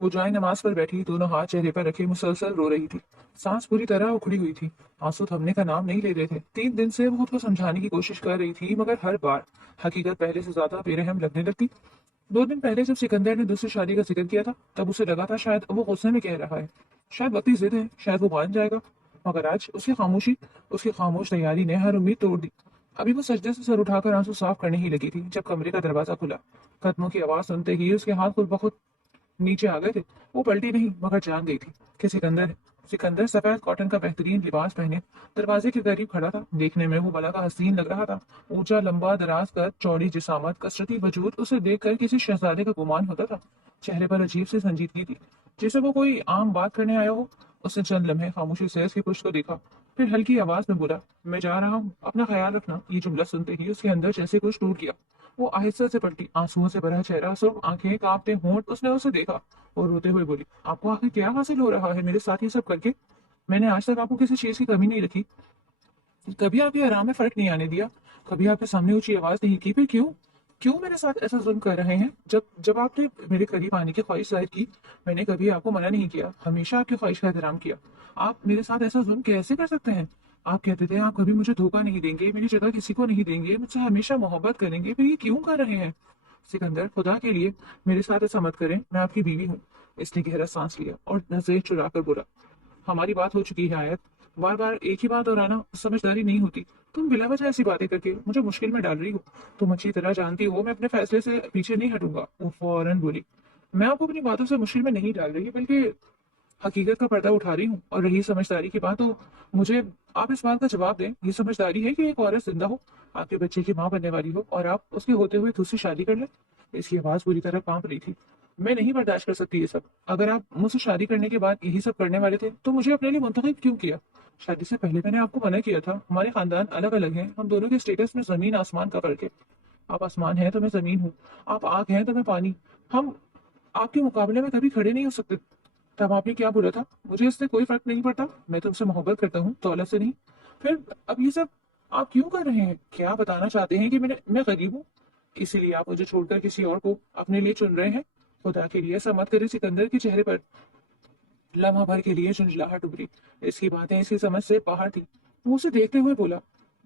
وہ جائے نماز پر بیٹھی دونوں ہاتھ چہرے پر رکھے مسلسل رو رہی تھی۔ سانس پوری طرح اکھڑی ہوئی تھی، آنسو تھمنے کا نام نہیں لے رہے تھے۔ 3 دن سے وہ خود کو سمجھانے کی کوشش کر رہی تھی، مگر ہر بار حقیقت پہلے سے زیادہ بے رحم لگنے لگتی۔ 2 دن پہلے جب سکندر نے دوسری شادی کا ذکر کیا تھا، تب اسے لگا تھا شاید وہ غصے میں کہہ رہا ہے، شاید وقتی ضد ہے، شاید وہ مان جائے گا۔ مگر آج اس کی خاموشی، اس کی خاموش تیاری نے ہر امید توڑ دی۔ ابھی وہ سجدے سے سر اٹھا کر آنسو صاف کرنے ہی لگی تھی جب کمرے کا دروازہ کھلا۔ قدموں کی آواز سنتے ہی اس کے ہاتھ خود بخود نیچے آ گئے تھے۔ وہ پلٹی نہیں مگر جان گئی تھی کہ سکندر ہے۔ سکندر سفید کاٹن کا بہترین لباس پہنے دروازے کے قریب کھڑا تھا۔ دیکھنے میں وہ بلا کا حسین لگ رہا تھا۔ اونچا لمبا دراز قد، چوڑی جسامت، کثرتی وجود، اسے دیکھ کر کسی شہزادے کا گمان ہوتا تھا۔ چہرے پر عجیب سی سنجیدگی تھی، جیسے وہ کوئی عام بات کرنے آیا ہو۔ اس نے چند لمحے خاموشی سے اس کی پشت کو دیکھا، پھر ہلکی آواز میں بولا، میں جا رہا ہوں، اپنا خیال رکھنا۔ یہ جملہ سنتے ہی اس کے اندر جیسے کچھ ٹوٹ گیا۔ وہ آہستہ سے پلٹی، آنسوؤں سے بھرا چہرہ، سرخ آنکھیں، کانپتے ہونٹ۔ اس نے اسے دیکھا اور روتے ہوئے بولی، آپ کو آخر کیا حاصل ہو رہا ہے میرے ساتھ یہ سب کر کے؟ میں نے آج تک آپ کو کسی چیز کی کمی نہیں رکھی، کبھی آپ کے آرام میں فرق نہیں آنے دیا، کبھی آپ کے سامنے اونچی آواز نہیں کی۔ پھر کیوں میرے ساتھ ایسا ظلم کر رہے ہیں؟ جب آپ نے میرے قریب آنے کی خواہش ظاہر کی، میں نے کبھی آپ کو منع نہیں کیا، ہمیشہ آپ کی خواہش کا احترام کیا۔ آپ میرے ساتھ ایسا ظلم کیسے کر سکتے ہیں؟ آپ کہتے تھے آپ کبھی مجھے دھوکہ نہیں دیں گے، میری جگہ کسی کو نہیں دیں گے، مجھ سے ہمیشہ محبت کریں گے، پھر یہ کیوں کر رہے ہیں؟ سکندر، خدا کے لیے میرے ساتھ ایسا مت کریں، میں آپ کی بیوی ہوں۔ اس نے گہرا سانس لیا اور نظریں چرا کر بولا، ہماری بات ہو چکی ہے آیت، بار بار ایک ہی بات دہرانا سمجھداری نہیں ہوتی۔ تم بلا وجہ ایسی باتیں کر کے مجھے مشکل میں ڈال رہی ہو۔ تم اچھی طرح جانتی ہو میں اپنے فیصلے سے پیچھے نہیں ہٹوں گا۔ وہ فوراً بولی، میں آپ کو اپنی باتوں سے مشکل میں نہیں ڈال رہی، بلکہ حقیقت کا پردہ اٹھا رہی ہوں۔ اور رہی سمجھداری کی بات، تو مجھے آپ اس بات کا جواب دیں، یہ سمجھداری ہے کہ ایک عورت زندہ ہو، آپ کے بچے کی ماں بننے والی ہو، اور آپ اس کے ہوتے ہوئے دوسری شادی کر لیں؟ اس کی آواز پوری طرح کانپ رہی تھی۔ میں نہیں برداشت کر سکتی یہ سب۔ اگر آپ مجھ سے شادی کرنے کے بعد یہی سب کرنے والے تھے تو مجھے اپنے لیے منتخب کیوں کیا؟ شادی سے پہلے میں نے آپ کو منع کیا تھا، ہمارے خاندان الگ الگ ہیں، ہم دونوں کے اسٹیٹس میں زمین آسمان کا فرق ہے۔ آپ آسمان ہیں تو میں زمین ہوں، آپ آگ ہیں تو میں پانی۔ ہم آپ کے مقابلے میں کبھی کھڑے نہیں ہو سکتے۔ تب آپ نے کیا بولا تھا؟ مجھے اس سے کوئی فرق نہیں پڑتا، میں تم سے محبت کرتا ہوں، دولت سے نہیں۔ پھر اب یہ سب آپ کیوں کر رہے ہیں؟ کیا بتانا چاہتے ہیں کہ میں غریب ہوں، اسی لیے آپ مجھے چھوڑ کر کسی اور کو اپنے لیے چن رہے ہیں؟ خدا کے لیے ایسا مت کرے۔ سکندر کے چہرے پر لمحہ بھر کے لیے جھنجھلاہٹ ابھری۔ اس کی باتیں اس کی سمجھ سے باہر تھی۔ وہ اسے دیکھتے ہوئے بولا،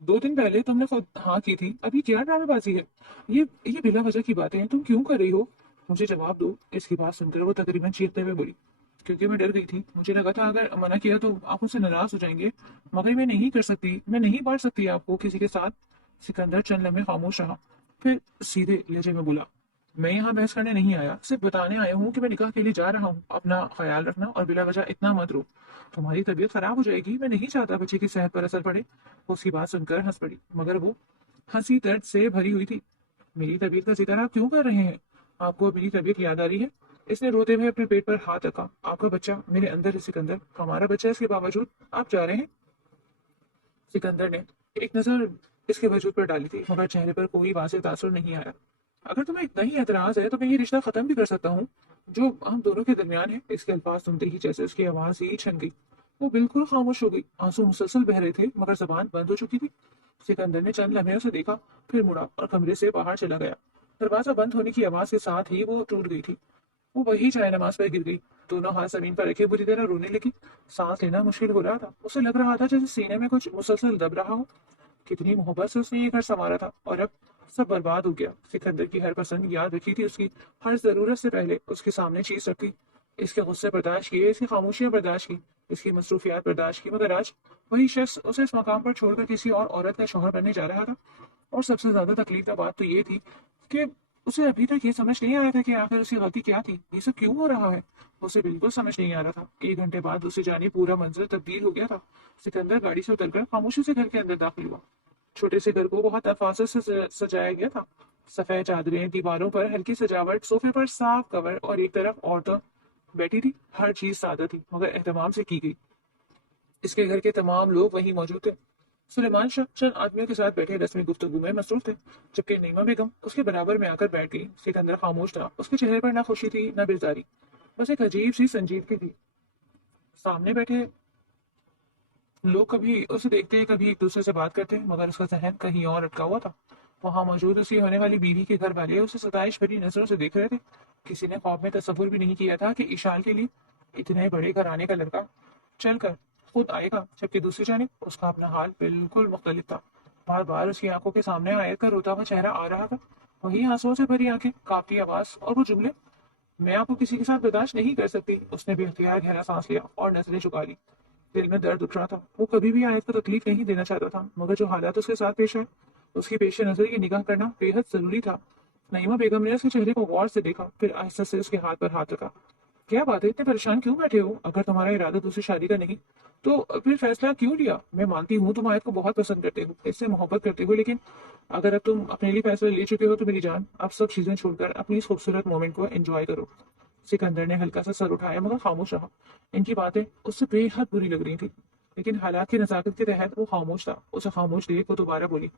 2 دن پہلے تم نے خود ہاں کی تھی، ابھی کیا ڈرامے بازی ہے؟ یہ بلا وجہ کی باتیں ہیں، تم کیوں کر رہی ہو؟ مجھے جواب دو۔ اس کی بات سن کر وہ تقریباً چیختے ہوئے بولی، کیونکہ میں ڈر گئی تھی، مجھے لگا تھا اگر منع کیا تو آپ مجھ سے ناراض ہو جائیں گے، مگر میں نہیں کر سکتی، میں نہیں بانٹ سکتی آپ کو کسی کے ساتھ۔ سکندر چند لمحے خاموش رہا، پھر سیدھے لہجے میں بولا، میں یہاں بحث کرنے نہیں آیا، صرف بتانے آیا ہوں کہ میں نکاح کے لیے جا رہا ہوں۔ اپنا خیال رکھنا اور بلا وجہ اتنا مت رو، تمہاری طبیعت خراب ہو جائے گی، میں نہیں چاہتا بچے کی صحت پر اثر پڑے۔ اس کی بات سن کر ہنس پڑی، مگر وہ ہنسی درد سے بھری ہوئی تھی۔ میری طبیعت کا ذکر آپ کیوں کر رہے ہیں؟ آپ کو میری طبیعت یاد آ رہی ہے؟ اس نے روتے ہوئے اپنے پیٹ پر ہاتھ رکھا، آپ کا بچہ میرے اندر ہے سکندر، ہمارا بچہ، اس کے باوجود آپ جا رہے ہیں؟ سکندر نے ایک نظر اس کے وجود پر ڈالی تھی، مگر چہرے پر کوئی واضح تاثر نہیں آیا۔ اگر تمہیں اتنا ہی اعتراض ہے تو میں یہ رشتہ ختم بھی کر سکتا ہوں جو ہم دونوں کے درمیان ہے۔ اس کے الفاظ سنتے ہی جیسے اس کی آواز ہی چھن گئی، وہ بالکل خاموش ہو گئی۔ آنسو مسلسل بہ رہے تھے مگر زبان بند ہو چکی تھی۔ سکندر نے چند لمحے اسے دیکھا، پھر مڑا اور کمرے سے باہر چلا گیا۔ دروازہ بند ہونے کی آواز کے ساتھ ہی وہ ٹوٹ گئی تھی۔ وہ وہی چائے نماز پر گر گئی، دونوں ہاتھ زمین پر رکھے بری طرح رونے لگی۔ سانس لینا مشکل ہو رہا تھا، اسے لگ رہا تھا جیسے سینے میں کچھ مسلسل دب رہا ہو۔ کتنی محبت سے اس نے یہ گھر سنوارا تھا اور اب سب برباد ہو گیا۔ سکندر کی ہر پسند یاد رکھی تھی، اس کی ہر ضرورت سے پہلے اس کے سامنے چیز رکھی، اس کے غصے برداشت کیے، اس کی خاموشیاں برداشت کی، اس کی مصروفیات برداشت کی، مگر آج وہی شخص اسے اس مقام پر چھوڑ کر کسی اور عورت کا شوہر بننے جا رہا تھا۔ اور سب سے زیادہ تکلیف کا بات تو یہ تھی کہ اسے ابھی تک یہ سمجھ نہیں آیا تھا کہ آخر اس کی غلطی کیا تھی، یہ سب کیوں ہو رہا ہے۔ اسے بالکل سمجھ نہیں آ رہا تھا۔ 1 گھنٹے بعد دوسری جانب پورا منظر تبدیل ہو گیا تھا۔ سکندر گاڑی سے اتر کر خاموشی سے گھر کے اندر داخل ہوا۔ چھوٹے سے گھر کو بہت حفاظت سے سجایا گیا تھا۔ سفید چادریں، دیواروں پر ہلکی سجاوٹ، صوفے پر صاف کور، اور ایک طرف عورتیں بیٹھی تھی۔ ہر چیز سادہ تھی مگر اہتمام سے کی گئی۔ اس کے گھر کے تمام لوگ وہیں موجود تھے۔ سلیمان شاہ چند آدمیوں کے ساتھ بیٹھے رسمی گفتگو میں مصروف تھے، جبکہ نعیمہ بیگم اس کے برابر میں آ کر بیٹھ گئی۔ سکندر خاموش تھا، اس کے چہرے پر نہ خوشی تھی نہ بیزاری، بس ایک عجیب سی سنجیدگی تھی۔ سامنے بیٹھے لوگ کبھی اسے دیکھتے، کبھی ایک دوسرے سے بات کرتے، مگر اس کا ذہن کہیں اور اٹکا ہوا تھا۔ وہاں موجود اس کی ہونے والی بیوی کے گھر والے اسے ستائش بھری نظروں سے دیکھ رہے تھے۔ किसी ने ख्वाब में तसव्वुर भी नहीं किया था कि ईशान के लिए इतने बड़े घराने का लड़का चल कर खुद आएगा, जबकि दूसरी जानिब उसका अपना हाल बिल्कुल मुख्तलिफ था। बार बार उसकी आंखों के सामने आयत का रोता हुआ चेहरा आ रहा था, वही आंसुओं से भरी आंखें, कांपती आवाज और वो जुमले, मैं आपको किसी के साथ बर्दाश्त नहीं कर सकती। उसने बेख्तियार गहरा सांस लिया और नजरें झुका ली। दिल में दर्द उठ रहा था। वो कभी भी आयत को तकलीफ नहीं देना चाहता था, मगर जो हालात उसके साथ पेश आए, उसकी पेश नजर की निगाह करना बेहद जरूरी था। नईमा बेगम ने उसके चेहरे को गौर से देखा, फिर आहिस्ता से उसके हाथ पर हाथ रखा। क्या बात है, इतने परेशान क्यों बैठे हो? अगर तुम्हारा इरादा दूसरी शादी का नहीं तो फिर फैसला क्यों लिया? मैं मानती हूँ तुम आयत को बहुत पसंद करते हो, इससे मोहब्बत करते हो, लेकिन अगर अब तुम अपने लिए फैसला ले चुके हो तो मेरी जान, अब सब चीजें छोड़कर अपनी इस खूबसूरत मोमेंट को एंजॉय करो। सिकंदर ने हल्का सा सर उठाया मगर खामोश रहा। इनकी बातें उससे बेहद बुरी लग रही थी, लेकिन हालात की नजाकत के तहत वो खामोश था। उसे खामोश देख वो दोबारा बोली,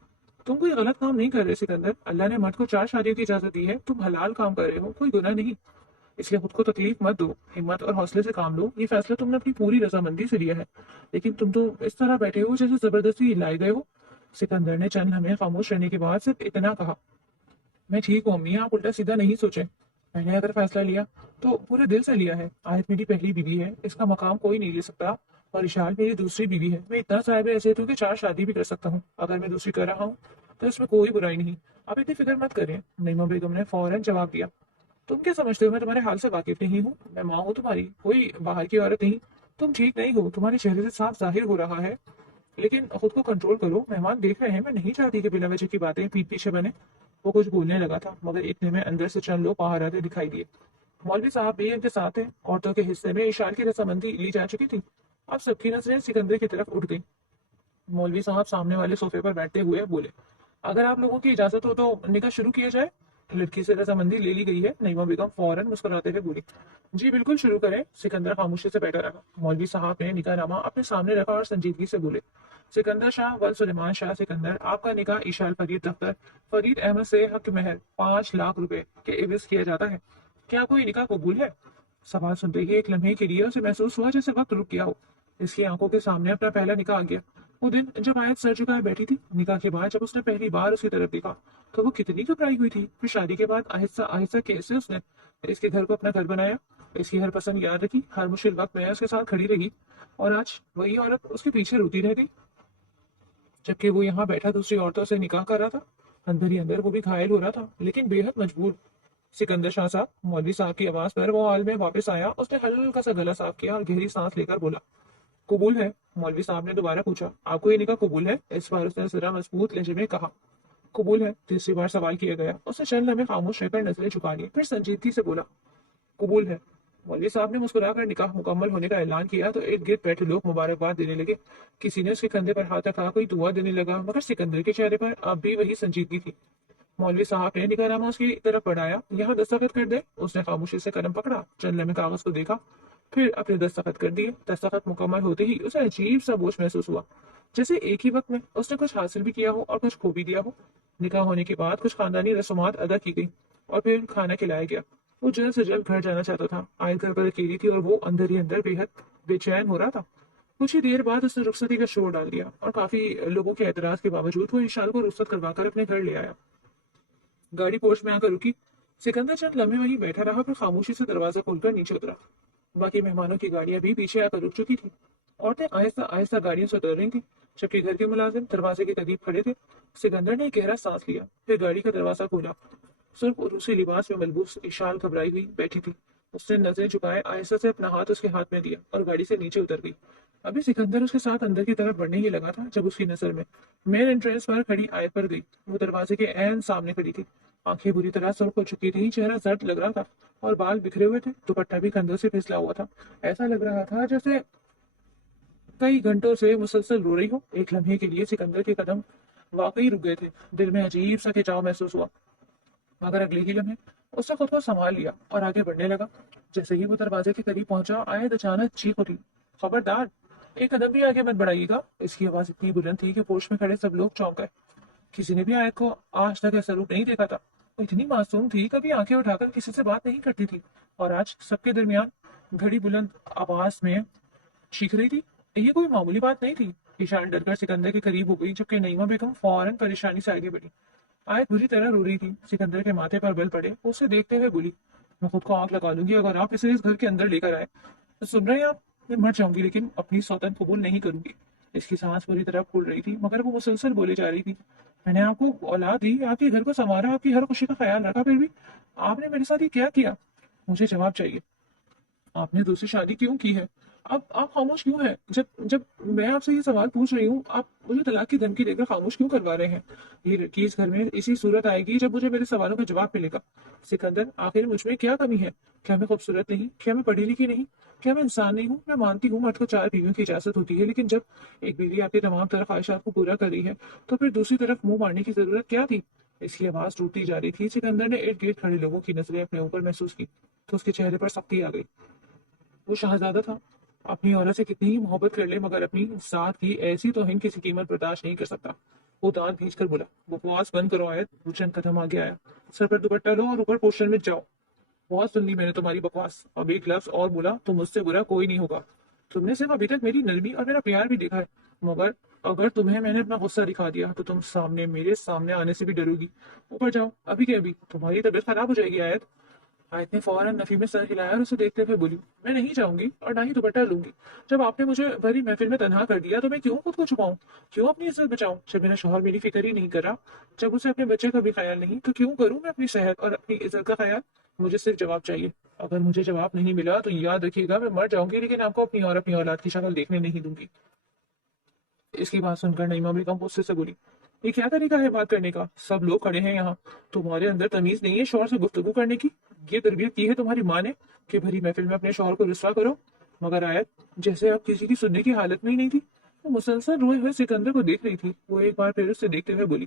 तुम कोई गलत काम नहीं कर रहे सिकंदर। अल्लाह ने मर्द को 4 शादियों की इजाजत दी है, तुम हलाल काम कर रहे हो, कोई गुनाह नहीं। इसलिए खुद को तकलीफ मत दो, हिम्मत और हौसले से काम लो। ये फैसला तुमने अपनी पूरी रजामंदी से लिया है, लेकिन तुम तो इस तरह बैठे हो जैसे जबरदस्ती लाए गए हो। सिकंदर ने चंद लम्हे खामोश रहने के बाद सिर्फ इतना कहा, मैं ठीक हूँ अम्मी, आप उल्टा सीधा नहीं सोचे। मैंने अगर फैसला लिया तो पूरे दिल से लिया है। आयत मेरी पहली बीवी है, इसका मकाम कोई नहीं ले सकता, और इशाल मेरी दूसरी बीवी है। मैं इतना साहिब हैसियत हूँ कि 4 शादी भी कर सकता हूँ। अगर मैं दूसरी कर रहा हूँ तो इसमें कोई बुराई नहीं। आप इतनी फिक्र मत करें। नईमा बेगम ने फौरन जवाब दिया, तुम क्या समझते हो मैं तुम्हारे हाल से वाकिफ नहीं हूँ? मैं माँ हूँ तुम्हारी, कोई बाहर की औरत नहीं। तुम ठीक नहीं हो, तुम्हारे चेहरे से साफ जाहिर हो रहा है, लेकिन खुद को कंट्रोल करो। मेहमान देख रहे हैं, मैं नहीं चाहती कि बिना वजह की बातें पीठ पीछे बने। वो कुछ बोलने लगा था, मगर इतने में अंदर से चंद लोग बाहर आते दिखाई दिए। मौलवी साहब भी इनके साथ हैं। औरतों के हिस्से में इशार की रजामंदी ली जा चुकी थी। अब सबकी नजरें सिकंदर की तरफ उठ गई। मौलवी साहब सामने वाले सोफे पर बैठते हुए बोले, अगर आप लोगों की इजाजत हो तो निकाह शुरू किया जाए। लड़की से रजामंदी ले ली गई है। नईमा बेगम फौरन मुस्कुराते हुए बोली, जी बिल्कुल शुरू करें। सिकंदर खामोशी से बैठा रहा। मौलवी साहब ने निकाहनामा अपने सामने रखा और संजीदगी से बोले, सिकंदर शाह वल सुलेमान शाह सिकंदर, आपका निकाह ईशाल फरीद दफ्तर फरीद अहमद से हक महर 5 लाख रुपए के एवज किया जाता है। क्या कोई निकाह कबूल है? सवाल सुनते ही एक लम्हे के लिए उसे महसूस हुआ जैसे वक्त रुक गया हो। इसकी आंखों के सामने अपना पहला निकाह आ गया। वो दिन जब आयत सर झुकाए बैठी थी। निकाह के बाद जब उसने पहली बार उसकी तरफ देखा तो वो कितनी घबराई हुई थी। फिर शादी के बाद आहिस्ता आहिस्ता कैसे उसने इसके घर को अपना घर बनाया, इसकी हर पसंद याद रखी, हर मुश्किल वक्त में उसके साथ खड़ी रही, और आज वही औरत उसके पीछे रोती रह गई, जबकि वो यहाँ बैठा दूसरी औरतों से निकाह कर रहा था। अंदर ही अंदर वो भी घायल हो रहा था, लेकिन बेहद मजबूर। सिकंदर शाह साहब, मौलवी साहब की आवाज पर वो हॉल में वापस आया। उसने हल्का सा गला साफ किया और गहरी सांस लेकर बोला, कबूल है? मौलवी साहब ने दोबारा पूछा, आपको ये निकाह कबूल है? इस बार उसने जरा मजबूत लहजे में कहा, कबूल है। तीसरी बार सवाल किया गया। उसने चंद लम्हे खामोश रहकर नजरें झुका ली, फिर संजीदगी से बोला, कबूल है। मौलवी साहब ने मुस्कुराकर निकाह मुकम्मल होने का ऐलान किया तो इर्द गिर्द बैठे लोग मुबारकबाद देने लगे। किसी ने उसके कंधे पर हाथ रखा, कोई दुआ देने लगा, मगर सिकंदर के चेहरे पर अब भी वही संजीदगी थी। मौलवी साहब ने निकाहनामा उसकी तरफ बढ़ाया, यहाँ दस्तखत कर दे। उसने खामोशी से कलम पकड़ा, चंद लम्हे कागज को देखा, फिर अपने दस्तखत कर दिए। दस्तखत मुकम्मल होते ही उसे अजीब सा बोझ महसूस हुआ, जैसे एक ही वक्त में उसने कुछ हासिल भी किया हो और कुछ खो भी दिया हो। निकाह होने के बाद कुछ खानदानी रस्मात अदा की गई और फिर खाना खिलाया गया। वो जल्द से जल्द घर जाना चाहता था। आयत घर पर अकेली थी और वो अंदर ही अंदर बेहद बेचैन हो रहा था। कुछ ही देर बाद उसने रुखसती का शोर डाल दिया और काफी लोगों के एतराज के बावजूद वो ईशान को रुखसत करवाकर अपने घर ले आया। गाड़ी पोर्च में आकर रुकी। सिकंदर चंद लम्हे वहीं बैठा रहा, फिर खामोशी से दरवाजा खोलकर नीचे उतरा। बाकी मेहमानों की गाड़ियां भी पीछे आकर रुक चुकी थी। औरतें आहिस्ता आहिस्ता गाड़ियों से उतर रही थी, जबकि घर के मुलाजिम दरवाजे के करीब खड़े थे। सिकंदर ने एक गहरा सांस लिया, फिर गाड़ी का दरवाजा खोला। सुर्ख उरूसी लिबास में मलबूस इशाल घबराई हुई बैठी थी। उसने नजरें झुकाए आहिस्ता से अपना हाथ उसके हाथ में दिया और गाड़ी से नीचे उतर गई। अभी सिकंदर उसके साथ अंदर की तरफ बढ़ने ही लगा था जब उसकी नजर में मेन एंट्रेंस पर खड़ी आयत पर गई। वो दरवाजे के ऐन सामने खड़ी थी। आंखें बुरी तरह सुर्ख हो चुकी थी, चेहरा जर्द लग रहा था और बाल बिखरे हुए थे। दुपट्टा भी कंधों से फिसला हुआ था। ऐसा लग रहा था जैसे कई घंटों से मुसलसल रो रही हो। एक लम्हे के लिए सिकंदर के कदम वाकई रुक गए थे। दिल में अजीब सा खिंचाव महसूस हुआ, मगर अगले ही लम्हे उसने खुद को संभाल लिया और आगे बढ़ने लगा। जैसे ही वो दरवाजे के करीब पहुंचा, आयत अचानक चीख उठी, खबरदार, एक कदम भी आगे मत बढ़ाइएगा। इसकी आवाज इतनी बुलंद थी कि पोर्च में खड़े सब लोग चौंक गए। किसी ने भी आयत को आज तक ऐसा रूप नहीं देखा था। वो इतनी मासूम थी, कभी आंखें उठाकर किसी से बात नहीं करती थी, और आज सबके दरमियान घड़ी बुलंद आवाज में चीख रही थी। ये कोई मामूली बात नहीं थी। ईशान डरकर सिकंदर के करीब हो गई, जबकि नईमा बेगम फौरन परेशानी से आगे बढ़ी। आयत बुरी तरह रो रही थी। सिकंदर के माथे पर बल पड़े, वो उसे देखते हुए बोली, میں خود کو آگ لگا لوں گی اگر آپ اسے اس گھر کے اندر لے کر آئے۔ تو سن رہے ہیں آپ؟ میں مر جاؤں گی لیکن اپنی سوتن قبول نہیں کروں گی۔ اس کی سانس پوری طرح پھول رہی تھی مگر وہ مسلسل بولے جا رہی تھی، میں نے آپ کو اولاد دی، آپ کے گھر کو سنوارا، آپ کی ہر خوشی کا خیال رکھا، پھر بھی آپ نے میرے ساتھ یہ کیا کیا؟ مجھے جواب چاہیے۔ آپ نے دوسری شادی کیوں کی ہے؟ اب آپ خاموش کیوں ہیں؟ جب جب میں آپ سے یہ سوال پوچھ رہی ہوں، آپ مجھے طلاق کی دھمکی دے کر خاموش کیوں کروا رہے ہیں؟ یہ لڑکی اس گھر میں اسی صورت آئے گی جب مجھے میرے سوالوں کا جواب ملے گا۔ سکندر، آخر مجھ میں کیا کمی ہے؟ کیا میں خوبصورت نہیں؟ کیا میں پڑھی لکھی نہیں؟ کیا میں انسان نہیں ہوں؟ میں مانتی ہوں مرد کو 4 بیویوں کی اجازت ہوتی ہے، لیکن جب ایک بیوی آپ کی تمام طرح خواہشات کو پورا کر رہی ہے تو پھر دوسری طرف منہ مارنے کی ضرورت کیا تھی؟ اس کی آواز ٹوٹتی جا رہی تھی۔ سکندر نے ارد گرد کھڑے لوگوں کی نظریں اپنے اوپر محسوس کی تو اس کے چہرے پر سختی آ گئی۔ وہ شہزادہ تھا، اپنی عورت سے کتنی ہی محبت کر لے مگر اپنی ذات کی ایسی توہین کسی قیمت برداشت نہیں کر سکتا۔ وہ دانت بھینچ کر بولا، بکواس بند کرو آیت۔ وہ چند قدم آگے آیا، سر پر دوپٹہ لو اور اوپر پوشن میں جاؤ۔ بہت سن لی میں نے تمہاری بکواس۔ اب ایک لفظ اور بولا تو مجھ سے برا کوئی نہیں ہوگا۔ تم نے صرف ابھی تک میری نرمی اور میرا پیار بھی دیکھا ہے، مگر اگر تمہیں میں نے اپنا غصہ دکھا دیا تو تم میرے سامنے آنے سے بھی ڈرو گی۔ اوپر جاؤ ابھی کے ابھی، تمہاری طبیعت خراب ہو جائے گی آیت۔ آیت نے فوراً نفی میں سر ہلایا اور اسے دیکھتے ہوئے بولی، میں نہیں جاؤں گی اور نہ ہی دوپٹہ لوں گی۔ جب آپ نے مجھے بھری محفل میں تنہا کر دیا تو میں کیوں خود کو چھپاؤں؟ کیوں اپنی عزت بچاؤں؟ جب میرا شوہر میری فکر ہی نہیں کر رہا، جب اسے اپنے بچے کا بھی خیال نہیں، تو کیوں کروں میں اپنی صحت اور اپنی عزت کا خیال؟ مجھے صرف جواب چاہیے۔ اگر مجھے جواب نہیں ملا تو یاد رکھیے گا میں مر جاؤں گی لیکن آپ کو اپنی اور اپنی اولاد کی شکل دیکھنے نہیں دوں گی۔ اس کی بات سن کر نعیمہ بیگم غصے سے بولی، یہ کیا طریقہ ہے بات کرنے کا؟ سب لوگ کھڑے ہیں یہاں، تمہارے اندر تمیز نہیں ہے شوہر سے گفتگو کرنے کی؟ یہ تربیت کی ہے تمہاری ماں نے کہ بھری محفل میں اپنے شوہر کو رسوا کرو؟ مگر آیت جیسے اب کسی کی سننے کی حالت میں ہی نہیں تھی۔ وہ مسلسل روئے ہوئے سکندر کو دیکھ رہی تھی۔ وہ ایک بار پھر اس سے دیکھتے ہوئے بولی،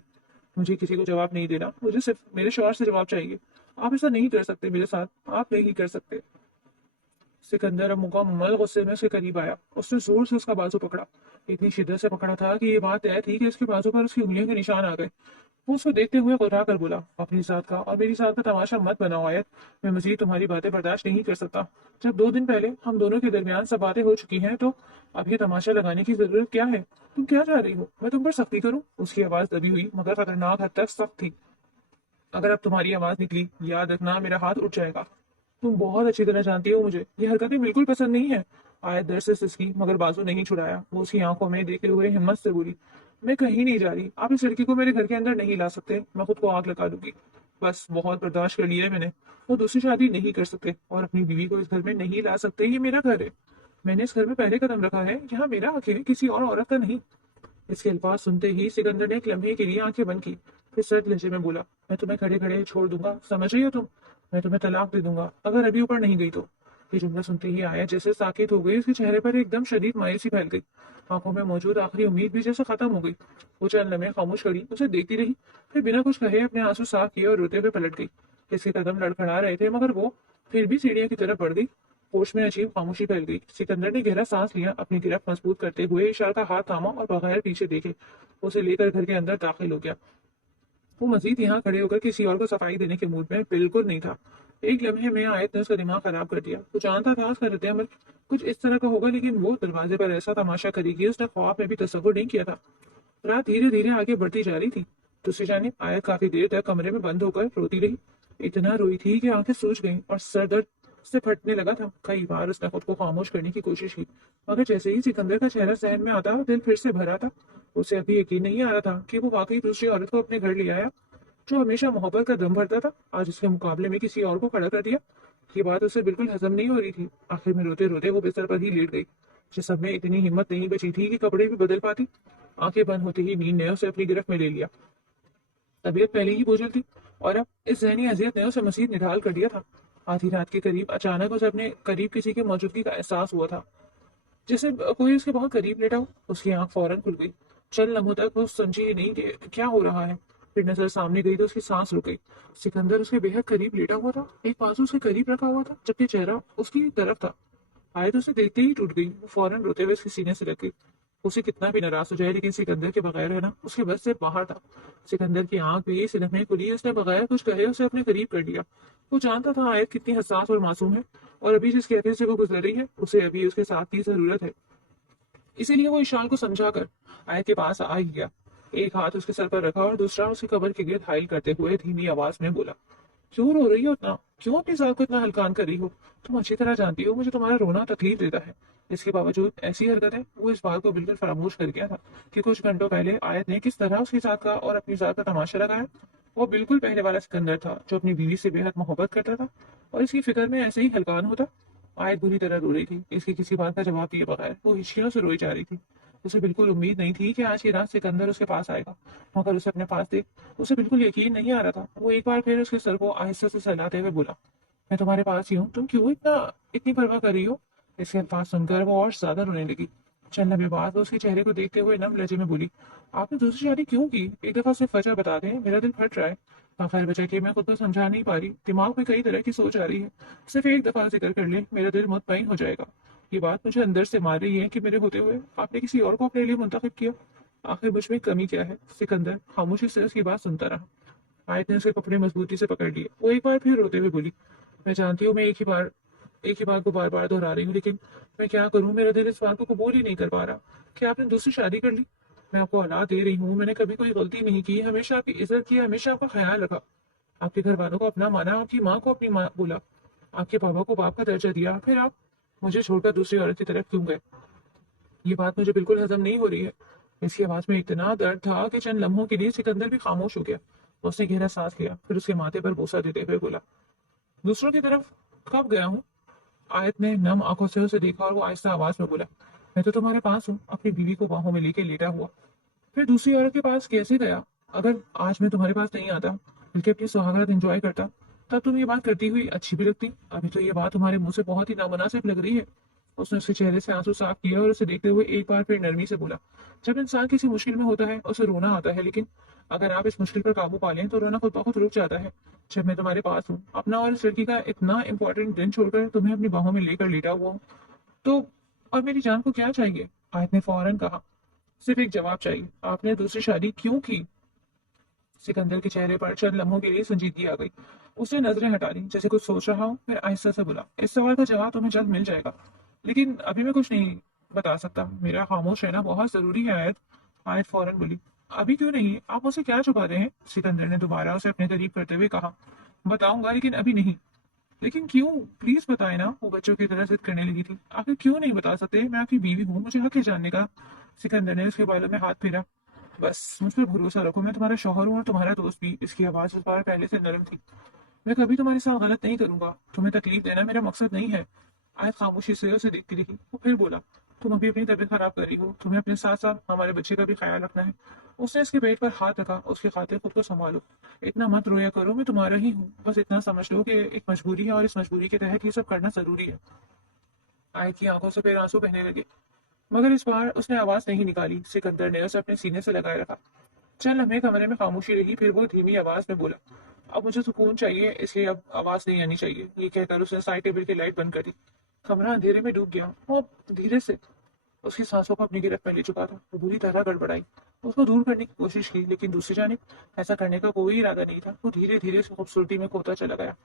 مجھے کسی کو جواب نہیں دینا، مجھے صرف میرے شوہر سے جواب چاہیے۔ آپ ایسا نہیں کر سکتے میرے ساتھ، آپ نہیں کر سکتے۔ سکندر اب مکمل غصے میں اس کے قریب آیا، اس نے زور سے اس کا بازو پکڑا، اتنی شدت سے پکڑا تھا کہ یہ بات طے تھی کہ اس کے بازو پر اس کی انگلیوں کے نشان آ گئے۔ وہ اس کو دیکھتے ہوئے گھبرا کر بولا، اپنی ذات کا اور میری ذات کا تماشا مت بناؤ آیت، میں مزید تمہاری باتیں برداشت نہیں کر سکتا۔ جب 2 دن پہلے ہم دونوں کے درمیان سب باتیں ہو چکی ہیں تو اب یہ تماشا لگانے کی ضرورت کیا ہے؟ تم کیا چاہ رہی ہو؟ میں تم پر سختی کروں؟ اس کی آواز دبی ہوئی مگر خطرناک حد تک سخت تھی۔ اگر اب تمہاری آواز نکلی، یاد رکھنا میرا ہاتھ اٹھ جائے گا۔ تم بہت اچھی طرح جانتی ہو مجھے یہ حرکتیں بالکل پسند نہیں ہیں۔ آیت در سے سسکی مگر بازو نہیں چھڑایا۔ وہ اس کی آنکھوں میں دیکھتے ہوئے ہمت سے بولی، میں کہیں نہیں جا رہی، آپ اس لڑکی کو میرے گھر کے اندر نہیں لا سکتے، میں خود کو آگ لگا دوں گی۔ بس بہت برداشت کر لیا ہے میں نے۔ وہ دوسری شادی نہیں کر سکتے اور اپنی بیوی کو اس گھر میں نہیں لا سکتے، یہ میرا گھر ہے، میں نے اس گھر میں پہلے قدم رکھا ہے، یہاں میرا حق ہے، کسی اور عورت کا نہیں۔ اس کے الفاظ سنتے ہی سکندر نے ایک لمحے کے لیے آنکھیں بند کی، پھر سرد لہجے میں بولا، میں تمہیں کھڑے کھڑے چھوڑ دوں گا، سمجھ رہی ہو تم؟ میں تمہیں طلاق دے دوں گا اگر ابھی اوپر نہیں گئی تو۔ یہ جملہ سنتے ہی آیا جیسے ساکت ہو گئی، اس کے چہرے پر ایک دم شدید مایوسی پھیل گئی، آنکھوں میں موجود آخری امید بھی جیسے ختم ہو گئی۔ وہ چند لمحے خاموش کھڑی اسے دیکھتی رہی، پھر بنا کچھ کہے اپنے آنسو صاف کیے اور روتے ہوئے پلٹ گئی۔ اس کے قدم لڑکھڑا رہے تھے مگر وہ پھر بھی سیڑھیاں کی طرف بڑھ گئی۔ ہوش میں عجیب خاموشی پھیل گئی۔ سکندر نے گہرا سانس لیا، اپنی گرفت مضبوط کرتے ہوئے عشاء کا ہاتھ تھاما اور بغیر پیچھے دیکھے اسے لے کر گھر کے اندر داخل ہو گیا۔ وہ مزید یہاں کھڑے ہو کر کسی اور کو صفائی دینے کے موڈ میں بالکل نہیں تھا۔ ایک لمحے میں آیت نے اس کا دماغ خراب کر دیا۔ وہ جانتا تھا اس کا رد عمل کچھ اس طرح کا ہوگا، لیکن وہ دروازے پر ایسا تماشا کرے گی اس نے خواب میں بھی تصور نہیں کیا تھا۔ رات دھیرے دھیرے آگے بڑھتی جا رہی تھی۔ دوسری جانب آیت کافی دیر تک کمرے میں بند ہو کر روتی رہی، اتنا روئی تھی کہ آنکھیں سوج گئیں اور سر درد سے پھٹنے لگا تھا۔ کئی بار اس نے خود کو خاموش کرنے کی کوشش کی مگر جیسے ہی سکندر کا چہرہ ذہن میں آتا دل پھر سے بھرا تھا۔ اسے ابھی یقین نہیں آ رہا تھا کہ وہ واقعی دوسری عورت کو اپنے گھر لے آیا، جو ہمیشہ محبت کا دم بھرتا تھا، آج اس کے مقابلے میں کسی اور کو کھڑا کر دیا۔ یہ بات اسے بالکل ہضم نہیں ہو رہی تھی۔ آخر میں روتے روتے وہ بستر پر ہی لیٹ گئی۔ جسم میں اتنی ہمت نہیں بچی تھی کہ کپڑے بھی بدل پاتی۔ آنکھیں بند ہوتے ہی نیند نے اسے اپنی گرفت میں لے لیا۔ طبیعت پہلے ہی بوجھل تھی اور اب اس ذہنی اذیت نے اسے مزید نڈھال کر دیا تھا۔ آدھی رات کے قریب اچانک اسے اپنے قریب کسی کی موجودگی کا احساس ہوا تھا، جیسے کوئی اس کے بہت قریب لیٹا ہو۔ اس کی آنکھ فوراً کھل گئی۔ چند لمحوں تک وہ سمجھی ہی نہیں کہ کیا ہو رہا ہے، پھر نظر سامنے گئی تو اس کی سانس رک گئی۔ سکندر اس کے بے حد قریب لیٹا ہوا تھا، ایک بازو اس کے قریب رکھا ہوا تھا جبکہ چہرہ اس کی طرف تھا۔ آیت اسے دیکھتے ہی ٹوٹ گئی، وہ فوراً روتے ہوئے اس کے سینے سے لگ گئی۔ اسے کتنا بھی ناراض ہو جائے لیکن سکندر کے بغیر رہنا اس کے بس سے باہر تھا۔ سکندر کی آنکھ بھی سنہنے کھلی، اس نے بغیر کچھ کہے اسے اپنے قریب کر لیا۔ وہ جانتا تھا آیت کتنی حساس اور معصوم ہے اور ابھی جس کیفیت سے وہ گزر رہی ہے اسے ابھی اس کے ساتھ کی ضرورت ہے۔ اسی لیے وہ اشال کو سمجھا کر آیت کے پاس آ ہی گیا، ایک ہاتھ اس کے سر پر رکھا اور دوسرا اس کے قبر کے گرد حائل کرتے ہوئے دھیمی آواز میں بولا، क्यों रो रही हो इतना? क्यों अपनी जात को इतना हल्कान कर रही हो? तुम अच्छी तरह जानती हो मुझे तुम्हारा रोना तकलीफ देता है। इसके बावजूद ऐसी हरकत है। वो इस बात को बिल्कुल फरामोश कर गया था कि कुछ घंटों पहले आयत ने किस तरह उसके साथ का और अपनी जात का तमाशा लगाया। वो बिल्कुल पहले वाला सिकंदर था जो अपनी बीवी से बेहद मोहब्बत करता था और इसकी फिक्र में ऐसे ही हल्कान होता। आयत बुरी तरह रो रही थी। इसकी किसी बात का जवाब दिए बगैर वो हिचकियों से रोई जा रही थी। उसे बिल्कुल उम्मीद नहीं थी कि आज की रात सिकंदर उसके पास आएगा, मगर उसे अपने पास देख उसे बिल्कुल यकीन नहीं आ रहा था। वो एक बार फिर उसके सर को आहिस्ते से सहलाते हुए बोला, मैं तुम्हारे पास ही हूँ, तुम क्यों इतनी परवाह कर रही हो? इसके अल्फाज सुनकर वो और ज्यादा रोने लगी। चंद लम्हे बाद वो उसके चेहरे को देखते हुए नम लहजे में बोली, आपने दूसरी शादी क्यों की? एक दफा सिर्फ वजह बता दें, मेरा दिल फट रहा है। बगैर वजह के मैं खुद को समझा नहीं पा रही, दिमाग में कई तरह की सोच आ रही है। सिर्फ एक दफा जिक्र कर ले, मेरा दिल मुतमईन हो जाएगा। ये बात मुझे अंदर से मार रही है कि मेरे होते हुए आपने किसी और को अपने लिए मुंतखब किया। आखिर मुझ में कमी क्या है? सिकंदर खामोशी से उसकी बात सुनता रहा। आयत ने उसके कपड़े मजबूती से पकड़ लिए। वो एक बार फिर रोते हुए बोली, मैं जानती हूँ मैं एक ही बात को बार बार दोहरा रही हूँ, लेकिन मैं क्या करूँ? मेरा दिल इस बात को कबूल ही नहीं कर पा रहा कि आपने दूसरी शादी कर ली। मैं आपको औलाद दे रही हूँ, मैंने कभी कोई गलती नहीं की, हमेशा आपकी इज्जत की, हमेशा आपका ख्याल रखा, आपके घर वालों को अपना माना, आपकी माँ को अपनी माँ बोला, आपके पापा को बाप का दर्जा दिया, फिर आप मुझे छोड़कर दूसरी औरत की तरफ क्यों गए? ये बात मुझे बिल्कुल हजम नहीं हो रही है। इसकी आवाज में इतना दर्द था कि चंद लम्हों के लिए सिकंदर भी खामोश हो गया। उसने गहरा सांस लिया, फिर उसके माथे पर बोसा देते हुए बोला, दूसरों की तरफ कब गया हूँ? आयत ने नम आंखों से उसे देखा और वो आहिस्ता आवाज में बोला, मैं तो तुम्हारे पास हूँ, अपनी बीवी को बाहों में लेके लेटा हुआ। फिर दूसरी औरत के पास कैसे गया? अगर आज मैं तुम्हारे पास नहीं आता बल्कि अपनी सुहागरात एंजॉय करता, तब तुम ये बात करती हुई अच्छी भी लगती। अभी तो ये बात तुम्हारे मुंह से बहुत ही नामुनासिब लग रही है। उसने उसके चेहरे से आंसू साफ किया और उसे देखते हुए एक बार फिर नरमी से बोला, जब इंसान किसी मुश्किल में होता है उसे रोना आता है, लेकिन अगर आप इस मुश्किल पर काबू पा लें तो रोना खुद ब खुद रुक जाता है। जब मैं तुम्हारे पास हूँ, अपना और इस लड़की का इतना इंपॉर्टेंट दिन छोड़कर तुम्हें अपनी बाहों में लेकर लेटा हुआ हूँ, तो और मेरी जान को क्या चाहिए? आयत ने फौरन कहा, सिर्फ एक जवाब चाहिए, आपने दूसरी शादी क्यों की? सिकंदर के चेहरे पर चंद लम्हों के लिए संजीदगी आ गई। उसने नजरें हटा ली जैसे कुछ सोच रहा हो, फिर आहिस्ता से बोला, इस सवाल का जवाब तुम्हें जल्द मिल जाएगा, लेकिन अभी मैं कुछ नहीं बता सकता, मेरा खामोश रहना बहुत जरूरी है। आयत आयत फौरन बोली, अभी क्यों नहीं? आप मुझसे क्या छुपा रहे हैं? सिकंदर ने दोबारा उसे अपने करीब करते हुए कहा, बताऊंगा लेकिन अभी नहीं। लेकिन क्यों? प्लीज बताए ना। वो बच्चों की तरह जिद करने लगी थी। आखिर क्यों नहीं बता सकते? मैं आपकी बीवी हूँ, मुझे हक है जानने का। सिकंदर ने उसके बालों में हाथ फेरा। बस मुझ पर भरोसा रखो, मैं तुम्हारा शौहर हूँ और तुम्हारा दोस्त भी। इसकी आवाज इस बार पहले से नरम थी। मैं कभी तुम्हारे साथ गलत नहीं करूंगा, तुम्हें तकलीफ देना मेरा मकसद नहीं है। आयत खामोशी से उसे देखती रही। वो फिर बोला, तुम अभी अपनी तबीयत खराब कर रही हो, तुम्हें अपने साथ साथ हमारे बच्चे का भी ख्याल रखना है। उसने इसके पेट पर हाथ रखा, उसकी खातिर खुद को संभालो, इतना मत रोया करो, मैं तुम्हारा ही हूँ, बस इतना समझ लो कि एक मजबूरी है और इस मजबूरी के तहत ये सब करना जरूरी है। आयत की आंखों से फिर आंसू बहने लगे, मगर इस बार उसने आवाज नहीं निकाली। सिकंदर ने उसे अपने सीने से लगाए रखा। चल हमें कमरे में खामोशी रही, फिर वो धीमी आवाज में बोला, अब मुझे सुकून चाहिए, इसलिए अब आवाज नहीं आनी चाहिए। ये कहकर उसने साइड टेबल की लाइट बंद कर दी। कमरा अंधेरे में डूब गया। वो धीरे से उसकी सांसों को अपनी गिरफ्त में ले चुका था। वो बुरी तरह गड़बड़ाई। उसको दूर करने की कोशिश की, लेकिन दूसरी जानिब ऐसा करने का कोई इरादा नहीं था। वो धीरे धीरे उस खूबसूरती में खोता चला गया।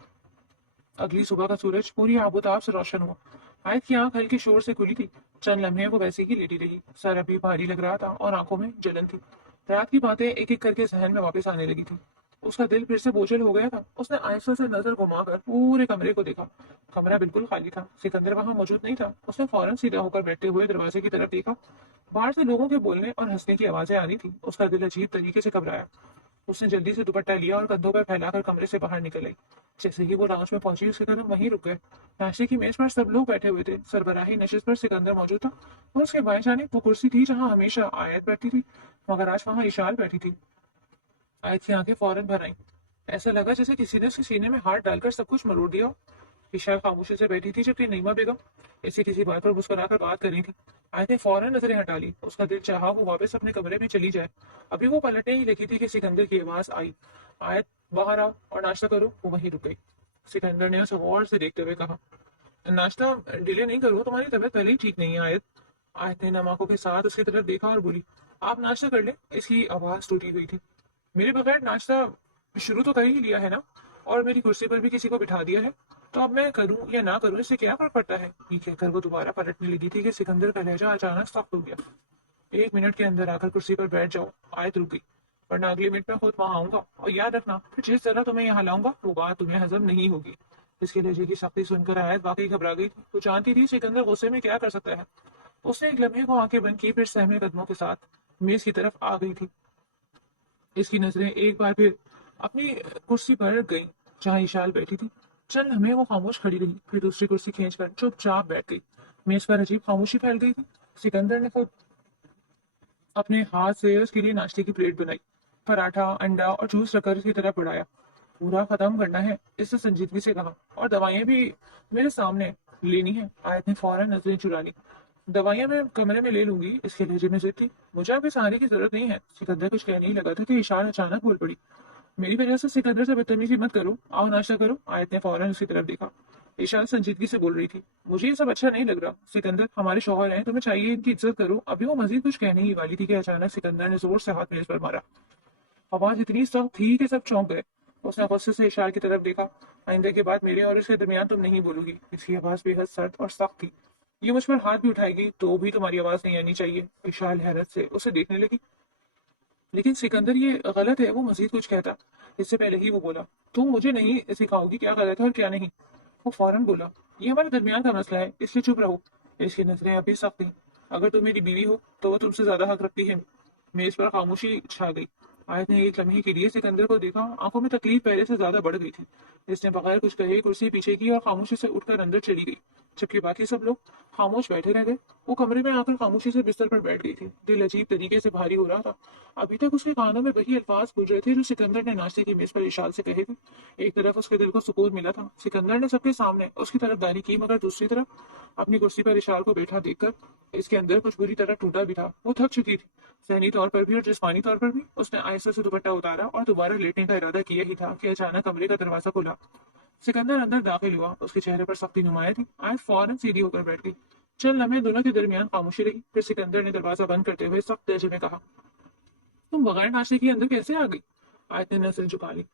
अगली सुबह का सूरज पूरी आबोताब से रोशन हुआ। आयत की आंख हल्के शोर से खुली थी। चंद लम्हे वो वैसे ही लेटी रही। सर अभी भारी लग रहा था और आंखों में जलन थी। रात की बातें एक एक करके जहन में वापस आने लगी थी। उसका दिल फिर से बोझल हो गया था। उसने आहिस्ता से नजर घुमाकर पूरे कमरे को देखा। कमरा बिल्कुल खाली था। सिकंदर वहां मौजूद नहीं था। उसने फौरन सीधा होकर बैठते हुए दरवाजे की तरफ देखा। बाहर से लोगों के बोलने और हंसने की आवाजें आ रही थी। उसका दिल अजीब तरीके से घबराया। उसने जल्दी से दुपट्टा लिया और कंधों पर फैलाकर कमरे से बाहर निकल आई। जैसे ही वो लाउंज में पहुंची उसके कदम वहीं रुक गए। नाश्ते की मेज पर सब लोग बैठे हुए थे। सरबराही नशिस्त पर सिकंदर मौजूद था और उसके बाएं जानिब वो कुर्सी थी जहां हमेशा आयत बैठती थी, मगर आज वहां इशाल बैठी थी। आयत की आंखें फौरन भर आईं। ऐसा लगा जैसे किसी ने उसके सीने में हाथ डालकर सब कुछ मरोड़ दिया हो। ईशा खामोशी से बैठी थी जबकि नईमा बेगम ऐसी किसी बात पर मुस्कुराकर बात कर रही थी। आयत ने फौरन नजरें हटा ली। उसका दिल चाहा वो वापस अपने कमरे में चली जाए। अभी वो पलटने ही लगी थी कि सिकंदर की आवाज आई, आयत बाहर आओ और नाश्ता करो। वो वहीं रुक गई। सिकंदर ने उसे गौर से देखते हुए कहा, नाश्ता डिले नहीं करूँ, तुम्हारी तबीयत पहले ही ठीक नहीं है आयत। आयत ने नम आंखों के साथ उसकी तरफ देखा और बोली, आप नाश्ता कर ले। इसकी आवाज टूटी हुई थी। मेरे बगैर नाश्ता शुरू तो कर ही लिया है ना, और मेरी कुर्सी पर भी किसी को बिठा दिया है, तो अब मैं करूं या ना करूं इससे क्या फर्क पड़ता है? ये कहकर वो दोबारा पलटने लगी थी कि सिकंदर का लहजा अचानक सख्त हो गया। 1 मिनट के अंदर आकर कुर्सी पर बैठ जाओ। आयत रुक गई। वरना अगली मिनट में खुद वहां आऊंगा, और याद रखना फिर जिस तरह तुम्हें यहाँ लाऊंगा वो बात तुम्हें हजम नहीं होगी। इसके लहजे की सख्ती सुनकर आयत वाकई घबरा गई थी। वो जानती थी सिकंदर गुस्से में क्या कर सकता है। उसने एक लम्हे को आंखें बंद की, फिर सहमे कदमों के साथ मेज की तरफ आ गई थी। इसकी नजरें एक बार फिर अपनी कुर्सी पर गईं जहां ईशाल बैठी थी। चंद लम्हे वो खामोश खड़ी रही, फिर दूसरी कुर्सी खींचकर चुपचाप बैठ गई। मेज पर अजीब खामोशी फैल गई थी। सिकंदर ने खुद अपने हाथ से उसके लिए नाश्ते की प्लेट बनाई, पराठा, अंडा और जूस रखकर उसकी तरफ बढ़ाया। पूरा खत्म करना है, इससे संजीदगी से कहा, और दवाइयां भी मेरे सामने लेनी है। आयत ने फौरन नजरें चुरा ली। दवाइयां मैं कमरे में ले लूंगी, इसके लहजे में जिद थी। मुझे आपके सहारे की जरूरत नहीं है। सिकंदर कुछ कहने ही लगा था कि ईशान अचानक बोल पड़ी, मेरी वजह से सिकंदर से बदतमीजी मत करो, आओ नाश्ता करो। आयत ने फौरन उसकी तरफ देखा। ईशान संजीदगी से बोल रही थी, मुझे ये सब अच्छा नहीं लग रहा। सिकंदर हमारे शौहर हैं, तुम्हें चाहिए इनकी इज्जत करो। अभी वो मजीद कुछ कहने ही वाली थी कि अचानक सिकंदर ने जोर से हाथ मेज पर मारा। आवाज इतनी सख्त थी कि सब चौंक गए। उसने गुस्से से इशार की तरफ देखा। आइंदा के बाद मेरे और इसके दरमियान तुम नहीं बोलोगी। इसकी आवाज बेहद सर्द और सख्त थी। ये मुझ पर हाथ भी उठाएगी तो भी तुम्हारी आवाज नहीं आनी चाहिए। इशाल हैरत से उसे देखने लगी। लेकिन सिकंदर ये गलत है, वो मजीद कुछ कहता। इससे पहले ही वो बोला, तुम मुझे नहीं सिखाओगी क्या गलत है और क्या नहीं। वो फौरन बोला, ये हमारे दरमियान का मसला है, इसलिए चुप रहो। इसकी नजरें अभी सख्त थी। अगर तुम मेरी बीवी हो तो वो तुमसे ज्यादा हक रखती है। मेज पर खामोशी छा गई। आयत ने एक लम्हे के लिए सिकंदर को देखा। आंखों में तकलीफ पहले से ज्यादा बढ़ गई थी। इसने बगैर कुछ कहे कुर्सी पीछे की और खामोशी से उठकर अंदर चली गई, जबकि बाकी सब लोग खामोश बैठे रह गए। वो कमरे में आकर खामोशी से बिस्तर पर बैठ गई थी। दिल अजीब तरीके से भारी हो रहा था। अभी तक उसके कानों में वही अल्फाज गूंज रहे थे जो सिकंदर ने नाश्ते की मेज पर इशाल से कहे थे। एक तरफ उसके दिल को सुकून मिला था, सिकंदर ने सबके सामने उसकी तरफदारी की, मगर दूसरी तरफ अपनी कुर्सी पर इशाल को बैठा देखकर इसके अंदर कुछ बुरी तरह टूटा भी था। वो थक चुकी थी, सहनी तौर पर भी और जिस्मानी तौर पर भी। उसने आहिस्ता से दुपट्टा उतारा और दोबारा लेटने का इरादा किया ही था कि अचानक कमरे का दरवाजा खुला। सिकंदर अंदर दाखिल हुआ। उसके चेहरे पर सख्ती नुमाया थी। आयत फौरन सीधी होकर बैठ गई। चल लम्हे दोनों के दरमियान खामोशी रही। फिर सिकंदर ने दरवाजा बंद करते हुए सख्त लहजे में कहा, तुम बगैर नाश्ते के अंदर कैसे आ गई। आयत ने नजर झुका ली।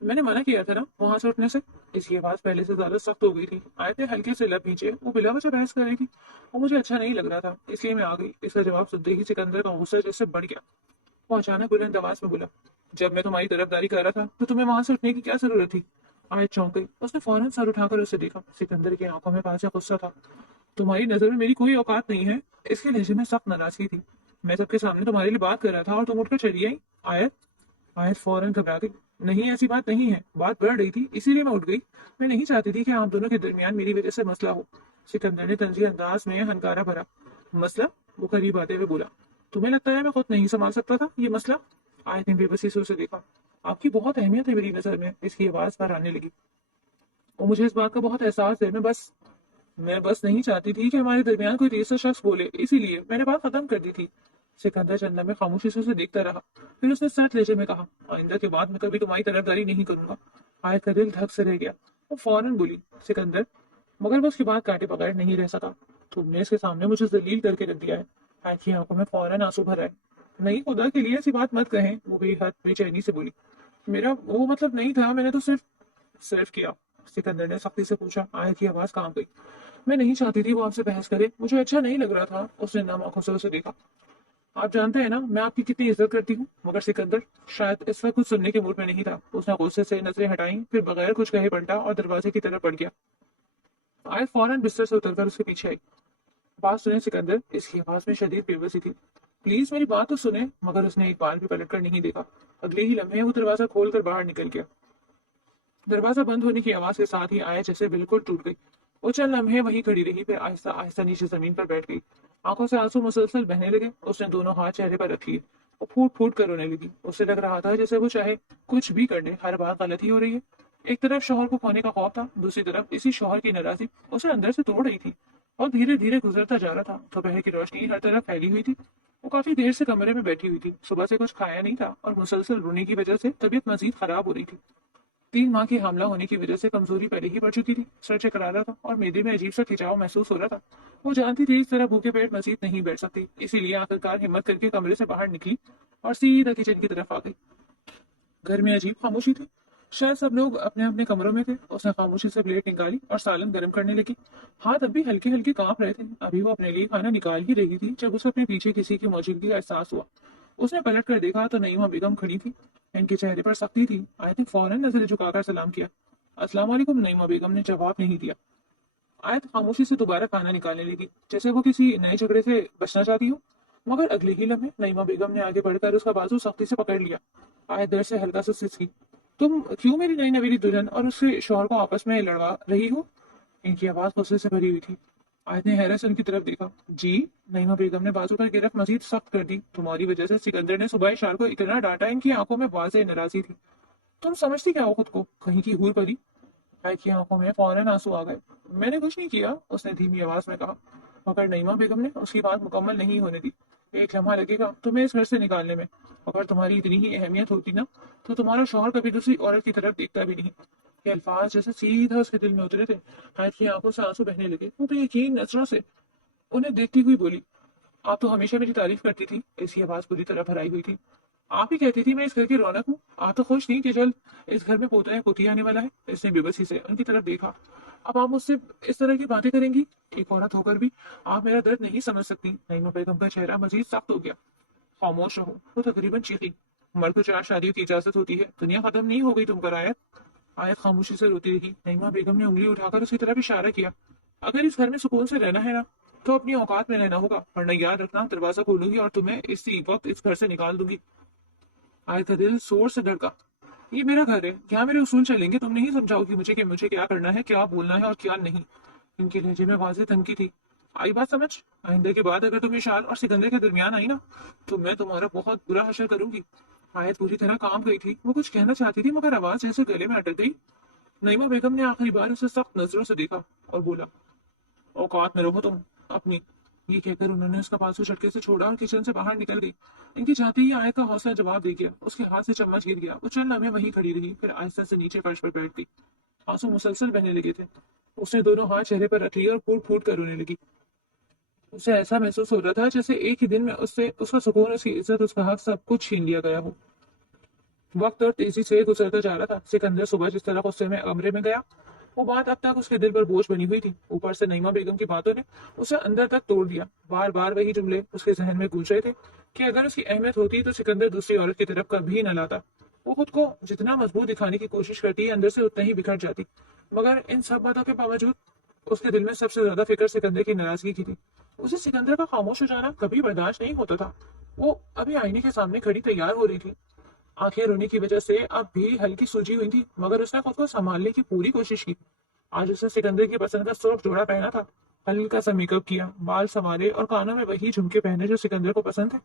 मैंने मना किया था ना वहां से उठने से। इसकी आवाज पहले से ज्यादा सख्त हो गई थी। आयत ने हल्के से लब नीचे। वो बिला वजह बहस कर रही थी और मुझे अच्छा नहीं लग रहा था, इसलिए मैं आ गई। इसका जवाब सुनते ही सिकंदर का गुस्सा जैसे बढ़ गया। वो अचानक बुलंद आवाज में बोला, जब मैं तुम्हारी तरफदारी कर रहा था तो तुम्हें वहां से उठने की क्या जरूरत थी। आयत चौंक गई। उसने फौरन सर उठाकर उसे देखा। सिकंदर की आंखों में कांचा गुस्सा था। तुम्हारी नजर में मेरी कोई औकात नहीं है। इसके लहजे में सख्त नाराजगी थी। मैं सबके सामने तुम्हारे लिए बात कर रहा था और तुम उठकर चली आई। आयत आयत फौरन घबरा गई। नहीं, ऐसी बात नहीं है, बात बढ़ रही थी इसीलिए मैं उठ गई। मैं नहीं चाहती थी कि आप दोनों के दरमियान मेरी वजह से मसला हो। सिकंदर ने तंजी अंदाज में हनकारा भरा। मसला? वो करीब आते हुए बोला, तुम्हें लगता है मैं खुद नहीं संभाल सकता था ये मसला। आयत ने बेबसी से उसे देखा। आपकी बहुत अहमियत है मेरी नजर में। इसकी आवाज पर आने लगी। और मुझे इस बात का बहुत एहसास है। मैं बस नहीं चाहती थी कि हमारे दरमियान कोई तीसरा शख्स बोले, इसीलिए मैंने बात खत्म कर दी थी। सिकंदर चंदा में खामोशी से उसे देखता रहा। फिर उसने सख्त लहजे में कहा, आइंदा के बाद मैं कभी तुम्हारी तरफदारी नहीं करूंगा। आयत का दिल धक से रह गया। वो फौरन बोली, सिकंदर, मगर वो उसकी बात काटे बगैर नहीं रह सका। तुमने इसके सामने मुझे जलील करके रख दिया है। आयत की आंखों में फौरन आंसू भर आए। नहीं, खुदा के लिए ऐसी बात मत कहें, वो बेहद बेचैनी से बोली। मेरा वो मतलब नहीं था, मैंने तो सिर्फ सिर्फ किया। सिकंदर ने सख्ती से पूछा। आयत की आवाज कांप गई। मैं नहीं चाहती थी वो आपसे बहस करे, मुझे अच्छा नहीं लग रहा था। उसने नम आंखों से उसे देखा। आप जानते हैं ना मैं आपकी कितनी इज्जत करती हूँ। मगर सिकंदर शायद इस वक्त कुछ सुनने के मूड में नहीं था। उसने गुस्से से नजरें हटाई, फिर बगैर कुछ कहे पलटा और दरवाजे की तरफ बढ़ गया। आयत फौरन बिस्तर से उतरकर उसके पीछे आई। बात सुने सिकंदर। इसकी आवाज में शदीद बेबसी थी। प्लीज मेरी बात तो सुने। मगर उसने एक बार भी पलटकर नहीं देखा। अगले ही लम्हे वो दरवाजा खोलकर बाहर निकल गया। दरवाजा बंद होने की आवाज के साथ ही आयत जैसे बिल्कुल टूट गई। वो चंद लम्हे वहीं खड़ी रही, फिर आहिस्ता आहिस्ता नीचे जमीन पर बैठ गई। आंखों से आंसू मुसलसल बहने लगे। उसने दोनों हाथ चेहरे पर रख लिए। वो फूट फूट कर रोने लगी। उसे लग रहा था जैसे वो चाहे कुछ भी कर ले, हर बात गलत ही हो रही है। एक तरफ शौहर को खोने का खौफ था, दूसरी तरफ इसी शौहर की नाराजगी उसे अंदर से तोड़ रही थी। और धीरे धीरे गुजरता जा रहा था। दोपहर की रोशनी हर तरफ फैली हुई थी। वो काफी देर से कमरे में बैठी हुई थी। सुबह से कुछ खाया नहीं था और मुसलसल रोने की वजह से तबीयत मजीद खराब हो रही थी। 3 माह की हामला होने की वजह से कमजोरी पहले ही बढ़ चुकी थी। सर चकरा रहा था और मेदे में अजीब सा खिंचाव महसूस हो रहा था। वो जानती थी इस तरह भूखे पेट मजीद नहीं बैठ सकती, इसीलिए आखिरकार हिम्मत करके कमरे से बाहर निकली और सीधा किचन की तरफ आ गई। घर में अजीब खामोशी थी। शायद सब लोग अपने अपने कमरों में थे। उसने खामोशी से प्लेट निकाली और सालन गर्म करने लगी। हाथ अब भी हल्के हल्के कांप रहे थे। अभी वो अपने लिए खाना निकाल ही रही थी जब उसे अपने पीछे किसी की मौजूदगी का एहसास हुआ। उसने पलट कर देखा तो नईमा बेगम खड़ी थी। इनके चेहरे पर सख्ती थी। आयत ने फौरन नजरें झुकाकर सलाम किया। अस्सलाम वालेकुम। नईमा बेगम ने जवाब नहीं दिया। आयत खामोशी से दोबारा खाना निकालने लगी, जैसे वो किसी नए झगड़े से बचना चाहती हो। मगर अगले ही लम्हे नईमा बेगम ने आगे बढ़कर उसका बाजू सख्ती से पकड़ लिया। आयत डर से हल्का सा सिसकी। तुम क्यों मेरी नई नवेली दुल्हन और उसके शौहर को आपस में लड़वा रही हो? इनकी आवाज गुस्से से भरी हुई थी। आयत ने हैरत से उनकी तरफ देखा। जी? नईमा बेगम ने बाजू पर गिरफ्त मजीद सख्त कर दी। तुम्हारी वजह से सिकंदर ने सुबह इशार को इतना डांटा। इनकी आंखों में वाज़ेह नाराजगी थी। तुम समझती क्या हो खुद को, कहीं की हूर परी? आयत की आंखों में फौरन आंसू आ गए। मैंने कुछ नहीं किया, उसने धीमी आवाज में कहा। मगर नईमा बेगम ने उसकी बात मुकम्मल नहीं होने दी। एक लम्हा लगेगा तुम्हें इस घर से निकालने में। अगर तुम्हारी इतनी ही अहमियत होती ना, तो तुम्हारा शौहर कभी दूसरी औरत की तरफ देखता भी नहीं। ये अल्फाज जैसे सीधा उसके दिल में उतरे थे। आयत की आंखों से आंसू बहने लगे। वो बेयकीन नजरों से उन्हें देखती हुई बोली, आप तो हमेशा मेरी तारीफ करती थी। इसकी आवाज पूरी तरह भराई हुई थी। आप ही कहती थी मैं इस घर की रौनक हूँ। आप तो खुश थी कि जल्द इस घर में पोता या पोती आने वाला है। इसने बेबसी से उनकी तरफ देखा। अब आप मुझसे इस तरह की बातें करेंगी? एक औरत होकर भी आप मेरा दर्द नहीं समझ सकती। नईमा बेगम का चेहरा मजीद सख्त हो गया। खामोश रहो, वो तकरीबन चीखी। मर्द को 4 शादियों की इजाजत होती है, दुनिया खत्म नहीं हो गई तुम पर। आयत आयत खामोशी से रोती रही। नईमा बेगम ने उंगली उठाकर उसकी तरफ इशारा किया। अगर इस घर में सुकून से रहना है ना, तो अपनी औकात में रहना होगा, वरना याद रखना दरवाजा खोलूंगी और तुम्हें इसी वक्त इस घर से निकाल दूंगी। आयत का दिल जोर से धड़का। ये मेरा घर है, यहाँ मेरे उसूल चलेंगे। तुम नहीं समझाओगी मुझे कि मुझे क्या करना है, क्या बोलना है और क्या नहीं। इनके लहजे में वाज़ेह धमकी थी। आई बात समझ? आइंदा के बाद अगर तुम इशार और सिकंदर के दरमियान आई ना, तो मैं तुम्हारा बहुत बुरा हशर करूंगी। आयत पूरी तरह काम गई थी। वो कुछ कहना चाहती थी मगर आवाज जैसे गले में अटक गई। नईमा बेगम ने आखिरी बार उसे सख्त नजरों से देखा और बोला, औकात में रहो तुम अपनी। ये कहकर उन्होंने उसका बाजू झटके से छोड़ा और किचन से बाहर निकल गई। इनकी जाते ही आयत का हौसला जवाब दे गया। उसके हाथ से चम्मच गिर गया। वो चंद लम्हे वहीं खड़ी रही, फिर आहिस्ता से नीचे फर्श पर बैठ गई। आंसू मुसलसल बहने लगे थे। उसने दोनों हाथ चेहरे पर रख लिए और फूट फूट कर रोने लगी। उसे ऐसा महसूस हो रहा था जैसे एक ही दिन में उससे उसका सुकून, उसकी इज्जत, उसका हक सब कुछ छीन लिया गया हो। वक्त और तेजी से गुजरता जा रहा था। सिकंदर सुबह जिस तरह गुस्से में कमरे में गया, वो बात अब तक उसके दिल पर बोझ बनी हुई थी। ऊपर से नईमा बेगम की बातों ने उसे अंदर तक तोड़ दिया। बार बार वही जुमले उसके जहन में गूंज रहे थे कि अगर उसकी अहमियत होती तो सिकंदर दूसरी औरत की तरफ कभी न लाता। वो खुद को जितना मजबूत दिखाने की कोशिश करती, अंदर से उतना ही बिखर जाती। मगर इन सब बातों के बावजूद उसके दिल में सबसे ज्यादा फिक्र सिकंदर की नाराजगी की थी। उसे सिकंदर का खामोश हो जाना कभी बर्दाश्त नहीं होता था। वो अभी आईने के सामने खड़ी तैयार हो रही थी। आंखें रोने की वजह से अब भी हल्की सूजी हुई थी, मगर उसने खुद को संभालने की पूरी कोशिश की। आज उसने सिकंदर की पसंद का सुर्ख जोड़ा पहना था। हल्का सा मेकअप किया, बाल संवारे और कानों में वही झुमके पहने जो सिकंदर को पसंद थे।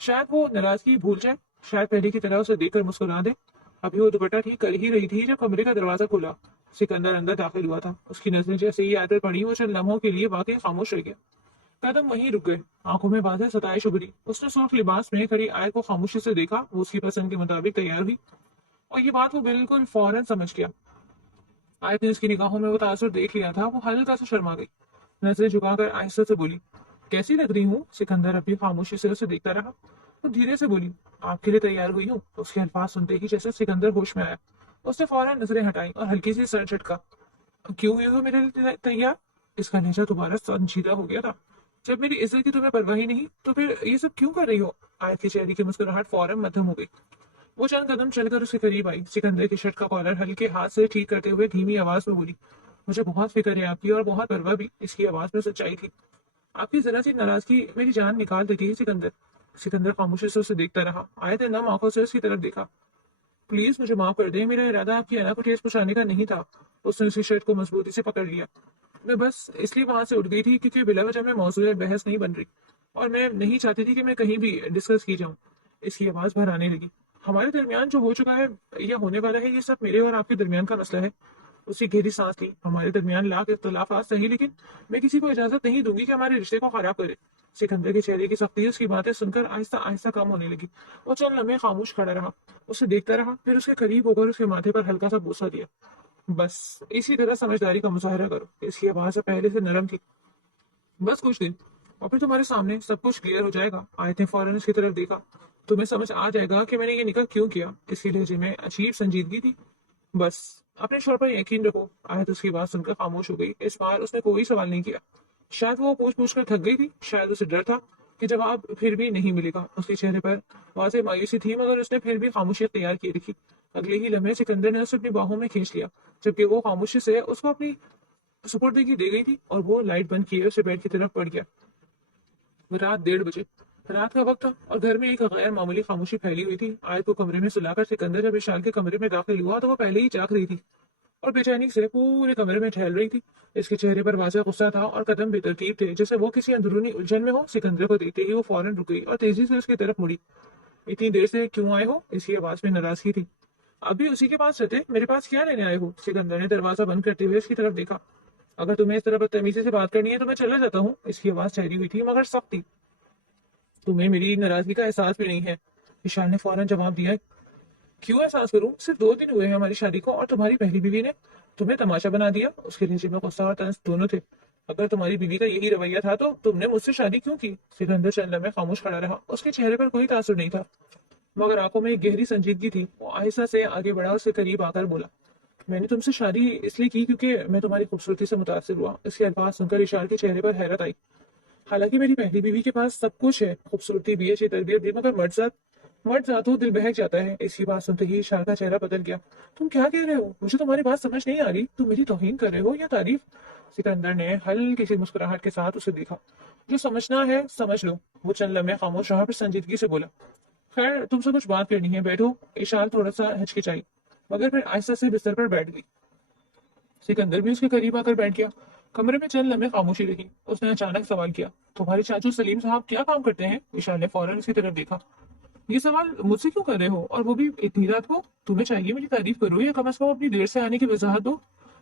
शायद वो नाराजगी भूल जाए, शायद पहले की तरह उसे देखकर मुस्कुरा दे। अभी वो दुपट्टा ठीक कर ही रही थी जब कमरे का दरवाजा खुला। सिकंदर अंदर दाखिल हुआ था। उसकी नजरें जैसे ही आदत पड़ी, वो चंद लम्हों के लिए वाकई खामोश रह गया। कदम वहीं रुक गए। आंखों में वाज़ेह सताइश उभरी। उसने सुर्ख लिबास में खड़ी आयत को खामोशी से देखा। वो उसकी पसंद के मुताबिक तैयार हुई और ये बात वो बिल्कुल फौरन समझ गया। आयत ने उसकी निगाहों में वो तासुर देख लिया था। वो हल्का सा शर्मा गई। नजरें झुकाकर आहिस्ता से बोली, कैसी लग रही हूँ? सिकंदर अभी खामोशी से उसे देखता रहा। वो धीरे से बोली, आपके लिए तैयार हुई हूँ। उसके अल्फाज सुनते ही जैसे सिकंदर होश में आया। उसने फौरन नजरें हटाई और हल्की सी सर झटका। क्यों हुई हो मेरे लिए तैयार? इसका लहजा दोबारा संजीदा हो गया था। जब मेरी इज्जत की तुम्हें परवाह ही नहीं, तो फिर ये सब क्यों कर रही हो? आयत की चेहरे की मुस्कुराहट फौरन मध्यम हो गई। वो चंद कदम चलकर उसके करीब आई। सिकंदर की शर्ट का कॉलर हल्के हाथ से ठीक करते हुए धीमी आवाज में बोली, मुझे बहुत फिक्र है आपकी और बहुत परवाह भी। इसकी आवाज में सच्चाई थी। आपकी जरा सी नाराजगी मेरी जान निकाल देती है सिकंदर। सिकंदर खामोशी से उसे देखता रहा। आयत ने नम आंखों से उसकी तरफ देखा। प्लीज मुझे माफ कर दे, मेरा इरादा आपकी अना को ठेस पहुंचाने का नहीं था। उसने उसकी शर्ट को मजबूती से पकड़ लिया। मैं बस इसलिए वहां से उठ गई थी क्योंकि बिला वजह में मौजूद बहस नहीं बन रही और मैं नहीं चाहती थी कि मैं कहीं भी डिस्कस की जाऊं। इसकी आवाज बाहर आने लगी। हमारे दरमियान जो हो चुका है या होने वाला है, ये सब मेरे और आपके दरमियान का मसला है। उसी गहरी सांस ली। हमारे दरमियान लाख इख्तलाफात सही, लेकिन मैं किसी को इजाजत नहीं दूंगी कि हमारे रिश्ते को खराब करे। सिकंदर के चेहरे की सख्ती उसकी बातें सुनकर आहिस्ता आहिस्ता कम होने लगी। वो चंद लम्हे खामोश खड़ा रहा। उसे देखता रहा, फिर उसके करीब होकर उसके माथे पर हल्का सा बोसा दिया। बस इसी तरह समझदारी का मुजाहरा करो। इसकी आवाज पहले से नरम थी। बस कुछ दिन और फिर तुम्हारे सामने सब कुछ क्लियर हो जाएगा। आयत ने फौरन उसकी तरफ देखा। तुम्हें समझ आ जाएगा कि मैंने ये निकाह क्यों किया। इसके लहजे में अजीब संजीदगी थी। बस अपने शोर पर यकीन रखो। आयत उसकी बात सुनकर खामोश हो गई। इस बार उसने कोई सवाल नहीं किया। शायद वो पूछ पूछ कर थक गई थी, शायद उसे डर था کہ جواب پھر بھی نہیں ملے گا۔ اس کے چہرے پر واضح مایوسی تھی مگر اس نے پھر بھی خاموشی اختیار کی رکھی۔ اگلے ہی لمحے سکندر نے اسے اپنی باہوں میں کھینچ لیا، جبکہ وہ خاموشی سے اس کو اپنی سپردگی دے گئی تھی، اور وہ لائٹ بند کیے اسے بیڈ کی طرف بڑھ گیا۔ رات 1:30 بجے رات کا وقت تھا اور گھر میں ایک غیر معمولی خاموشی پھیلی ہوئی تھی۔ آیت کو کمرے میں سلا کر سکندر جب اشال کے کمرے میں داخل ہوا تو وہ پہلے ہی جاگ رہی تھی اور بے چینی سے پورے کمرے میں ٹہل رہی تھی۔ اس کے چہرے پر واضح غصہ تھا اور قدم بے ترتیب تھے، جیسے وہ کسی اندرونی الجھن میں ہو۔ سکندر کو دیکھتے ہی وہ فوراً رک گئی اور تیزی سے اس کی طرف مڑی۔ اتنی دیر سے کیوں آئے ہو؟ اس کی آواز میں ناراضگی تھی۔ ابھی اسی کے پاس رہتے، میرے پاس کیا لینے آئے ہو؟ سکندر نے دروازہ بند کرتے ہوئے اس کی طرف دیکھا۔ اگر تمہیں اس طرح بدتمیزی سے بات کرنی ہے تو میں چلا جاتا ہوں۔ اس کی آواز ٹھہری ہوئی تھی مگر سخت تھی۔ تمہیں میری ناراضگی کا احساس بھی نہیں ہے؟ ایشان نے فوراً جواب دیا۔ کیوں احساس کروں؟ صرف 2 دن ہوئے ہیں ہماری شادی کو اور تمہاری پہلی بیوی نے تمہیں تماشا بنا دیا۔ اس کے لہجے میں غصہ اور طنز دونوں تھے۔ اگر تمہاری بیوی کا یہی رویہ تھا تو تم نے مجھ سے شادی کیوں کی؟ سکندر چند لمحے خاموش کھڑا رہا۔ اس کے چہرے پر کوئی تاثر نہیں تھا مگر آنکھوں میں ایک گہری سنجیدگی تھی۔ وہ آہستہ سے آگے بڑھا اور اس کے قریب آ کر بولا، میں نے تم سے شادی اس لیے کی کیونکہ میں تمہاری خوبصورتی سے متاثر ہوا۔ اس کے الفاظ سن کر اشار کے چہرے پر حیرت آئی۔ حالانکہ میری پہلی بیوی کے پاس سب کچھ ہے، خوبصورتی بھی، اچھی تربیت بھی، مگر مرد ذات ہو دل بہک جاتا ہے۔ اس کی بات سنتے ہی اشار کا چہرہ بدل گیا۔ تم کیا کہہ رہے ہو؟ مجھے تمہاری بات سمجھ نہیں آ رہی۔ تم میری توہین کر رہے ہو یا تعریف؟ سکندر نے ہلکی سی مسکراہٹ کے ساتھ اسے دیکھا۔ جو سمجھنا ہے سمجھ لو۔ وہ چند لمحے خاموش رہا پھر سنجیدگی سے بولا، خیر تم سے کچھ بات کرنی ہے، بیٹھو۔ اشار تھوڑا سا ہچکچائی مگر پھر آہستہ سے بستر پر بیٹھ گئی۔ سکندر بھی اس کے قریب آ کر بیٹھ گیا۔ کمرے میں چند لمحے خاموشی رہی۔ اس نے اچانک سوال کیا، تمہارے چاچو سلیم صاحب کیا کام کرتے ہیں؟ اشار نے فوراً اس کی طرف دیکھا۔ یہ سوال مجھ سے کیوں کر رہے ہو، اور وہ بھی اتنی رات کو؟ تمہیں چاہیے میری تعریف کرو یا کم از کم اپنی دیر سے آنے کی وضاحت دو،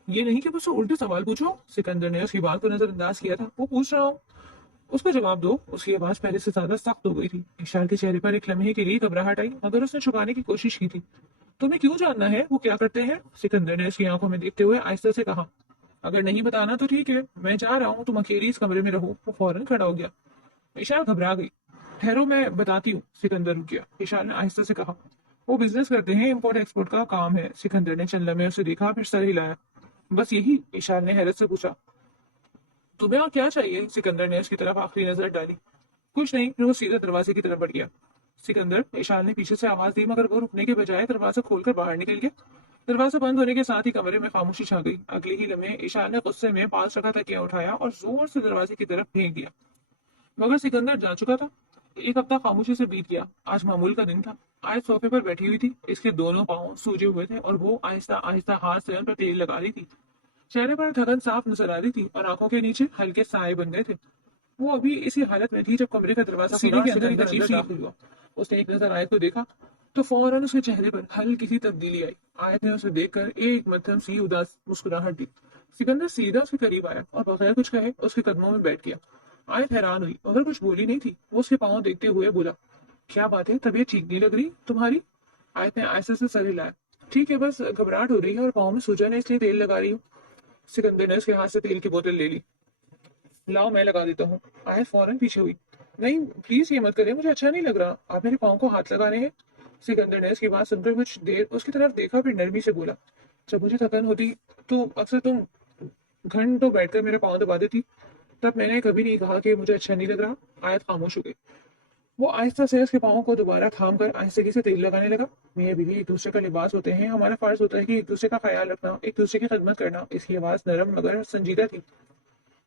یہ نہیں کہ مجھ سے الٹے سوال پوچھو۔ سکندر نے اس کی بات کو نظر انداز کیا تھا۔ وہ پوچھ رہا ہوں، اس کا جواب دو۔ اس کی آواز پہلے سے زیادہ سخت ہو گئی تھی۔ اشار کے چہرے پر ایک لمحے کے لیے گھبراہٹ آئی مگر اس نے چھپانے کی کوشش کی تھی۔ تمہیں کیوں جاننا ہے وہ کیا کرتے ہیں؟ سکندر نے اس کی آنکھوں میں دیکھتے ہوئے آہستہ سے کہا، اگر نہیں بتانا تو ٹھیک ہے، میں جا رہا ہوں، تم اکیلی اس کمرے میں رہو۔ وہ فوراً کھڑا ہو گیا۔ اشار گھبرا گئی۔ ٹھہرو میں بتاتی ہوں۔ سکندر رک گیا۔ اشار نے آہستہ سے کہا، وہ بزنس کرتے ہیں، امپورٹ ایکسپورٹ کا کام ہے۔ سکندر نے چند لمحے اسے دیکھا پھر سر ہلایا۔ بس یہی؟ اشار نے حیرت سے پوچھا۔ تمہیں اور کیا چاہیے؟ سکندر نے اس کی طرف آخری نظر ڈالی۔ کچھ نہیں، پھر وہ سیدھا دروازے کی طرف بڑھ گیا۔ سکندر، اشار نے پیچھے سے آواز دی مگر وہ رکنے کے بجائے دروازہ کھول کر باہر نکل گیا۔ دروازہ بند ہونے کے ساتھ ہی کمرے میں خاموشی چھا گئی۔ اگلے ہی لمحے اشار نے غصے میں پاس رکھا تکیا اٹھایا اور زور سے دروازے کی طرف پھینک دیا مگر سکندر جا چکا تھا۔ ایک ہفتہ خاموشی سے بیت گیا۔ آج معمول کا دن تھا۔ آج صوفے پر بیٹھی ہوئی تھی۔ اس کے دونوں پاؤں سوجے ہوئے تھے اور وہ آہستہ آہستہ ہاتھ سے ان پر تیل لگا رہی تھی۔ چہرے پر تھکن صاف نظر آ رہی تھی اور آنکھوں کے نیچے ہلکے سائے بن گئے تھے۔ وہ ابھی اسی حالت میں تھی جب کمرے کا دروازہ کھلا اور سکندر اندر داخل ہوا۔ اس نے ایک نظر آیت کو دیکھا تو فوراً اس کے چہرے پر ہلکی سی تبدیلی آئی۔ آیت نے اسے دیکھ کر ایک مدھم سی اداس مسکراہٹ دی۔ سکندر سیدھا اس کے قریب آیا اور بغیر کچھ کہے اس کے قدموں میں بیٹھ گیا۔ آیت حیران ہوئی مگر کچھ بولی نہیں تھی۔ وہ اس کے پاؤں دیکھتے ہوئے بولا، کیا بات ہے، طبیعت ٹھیک نہیں لگ رہی تمہاری؟ آیت نے آہستہ سے سر ہلایا۔ ٹھیک ہے، بس گھبراہٹ ہو رہی ہے اور پاؤں میں سوجن ہے اس لیے تیل لگا رہی ہوں۔ سکندر نے اس کے ہاتھ سے تیل کی بوتل لے لی۔ لاؤ میں لگا دیتا ہوں۔ آیت فوراً پیچھے ہوئی۔ نہیں پلیز یہ مت کریں، مجھے اچھا نہیں لگ رہا، آپ میرے پاؤں کو ہاتھ لگا رہے ہیں۔ سکندر نے اس کی بات سن کر کچھ دیر اس کی طرف دیکھا پھر نرمی سے بولا، جب مجھے تھکن ہوتی تو اکثر تم گھنٹوں بیٹھ کر میرے پاؤں دبا دیتی، تب میں نے کبھی نہیں کہا کہ مجھے اچھا نہیں لگ رہا۔ آیت خاموش ہو گئی۔ وہ آہستہ سے اس کے پاؤں کو دوبارہ تھام کر آہستگی سے تیل لگانے لگا۔ میاں بیوی ایک دوسرے کا لباس ہوتے ہیں، ہمارا فرض ہوتا ہے کہ ایک دوسرے کا خیال رکھنا، ایک دوسرے کی خدمت کرنا۔ اس کی آواز نرم مگر سنجیدہ تھی۔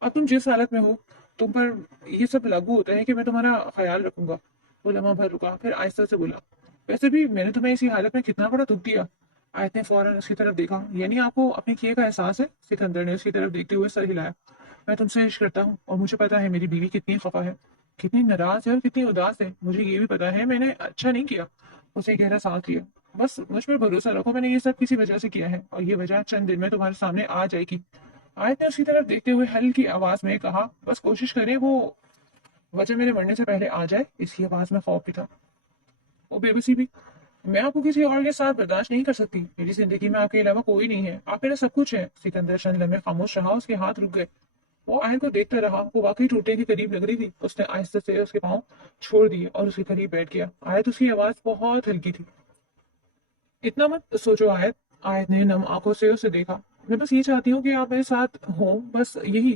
اب تم جس حالت میں ہو تم پر یہ سب لاگو ہوتا ہے کہ میں تمہارا خیال رکھوں گا۔ وہ لمحہ بھر رکا پھر آہستہ سے بولا، ویسے بھی میں نے تمہیں اسی حالت میں کتنا بڑا دکھ دیا۔ آیت نے فوراً اس کی طرف دیکھا، یعنی آپ کو اپنے کیے کا احساس ہے؟ سکندر نے اس کی طرف دیکھتے ہوئے سر ہلایا۔ میں تم سے عشق کرتا ہوں اور مجھے پتا ہے میری بیوی کتنی خفا ہے، کتنی ناراض ہے اور کتنی اداس ہے۔ مجھے یہ بھی پتا ہے میں نے اچھا نہیں کیا۔ اسے گہرا سانس لیا۔ بس مجھ پر بھروسہ رکھو، میں نے یہ سب کسی وجہ سے کیا ہے اور یہ وجہ چند دن میں تمہارے سامنے آ جائے گی۔ آیت نے اس کی طرف دیکھتے ہوئے ہلکی آواز میں کہا، بس کوشش کریں وہ وجہ میرے مرنے سے پہلے آ جائے۔ اس کی آواز میں خوف بھی تھا اور بے بسی بھی۔ میں آپ کو کسی اور کے ساتھ برداشت نہیں کر سکتی، میری زندگی میں آپ کے علاوہ کوئی نہیں ہے، آپ میرا سب کچھ ہے۔ سکندر چند لمحے خاموش رہا، اس کے ہاتھ رک گئے۔ وہ آیت کو دیکھتا رہا، وہ واقعی ٹوٹنے کے قریب لگ رہی تھی۔ اس نے آہستہ سے اس کے پاؤں چھوڑ دیے اور اس کے قریب بیٹھ گیا۔ آیت، اس کی آواز بہت ہلکی تھی، اتنا مت سوچو آیت۔ آیت نے نم آنکھوں سے اسے دیکھا۔ میں بس یہ چاہتی ہوں کہ آپ میرے ساتھ ہوں، بس یہی۔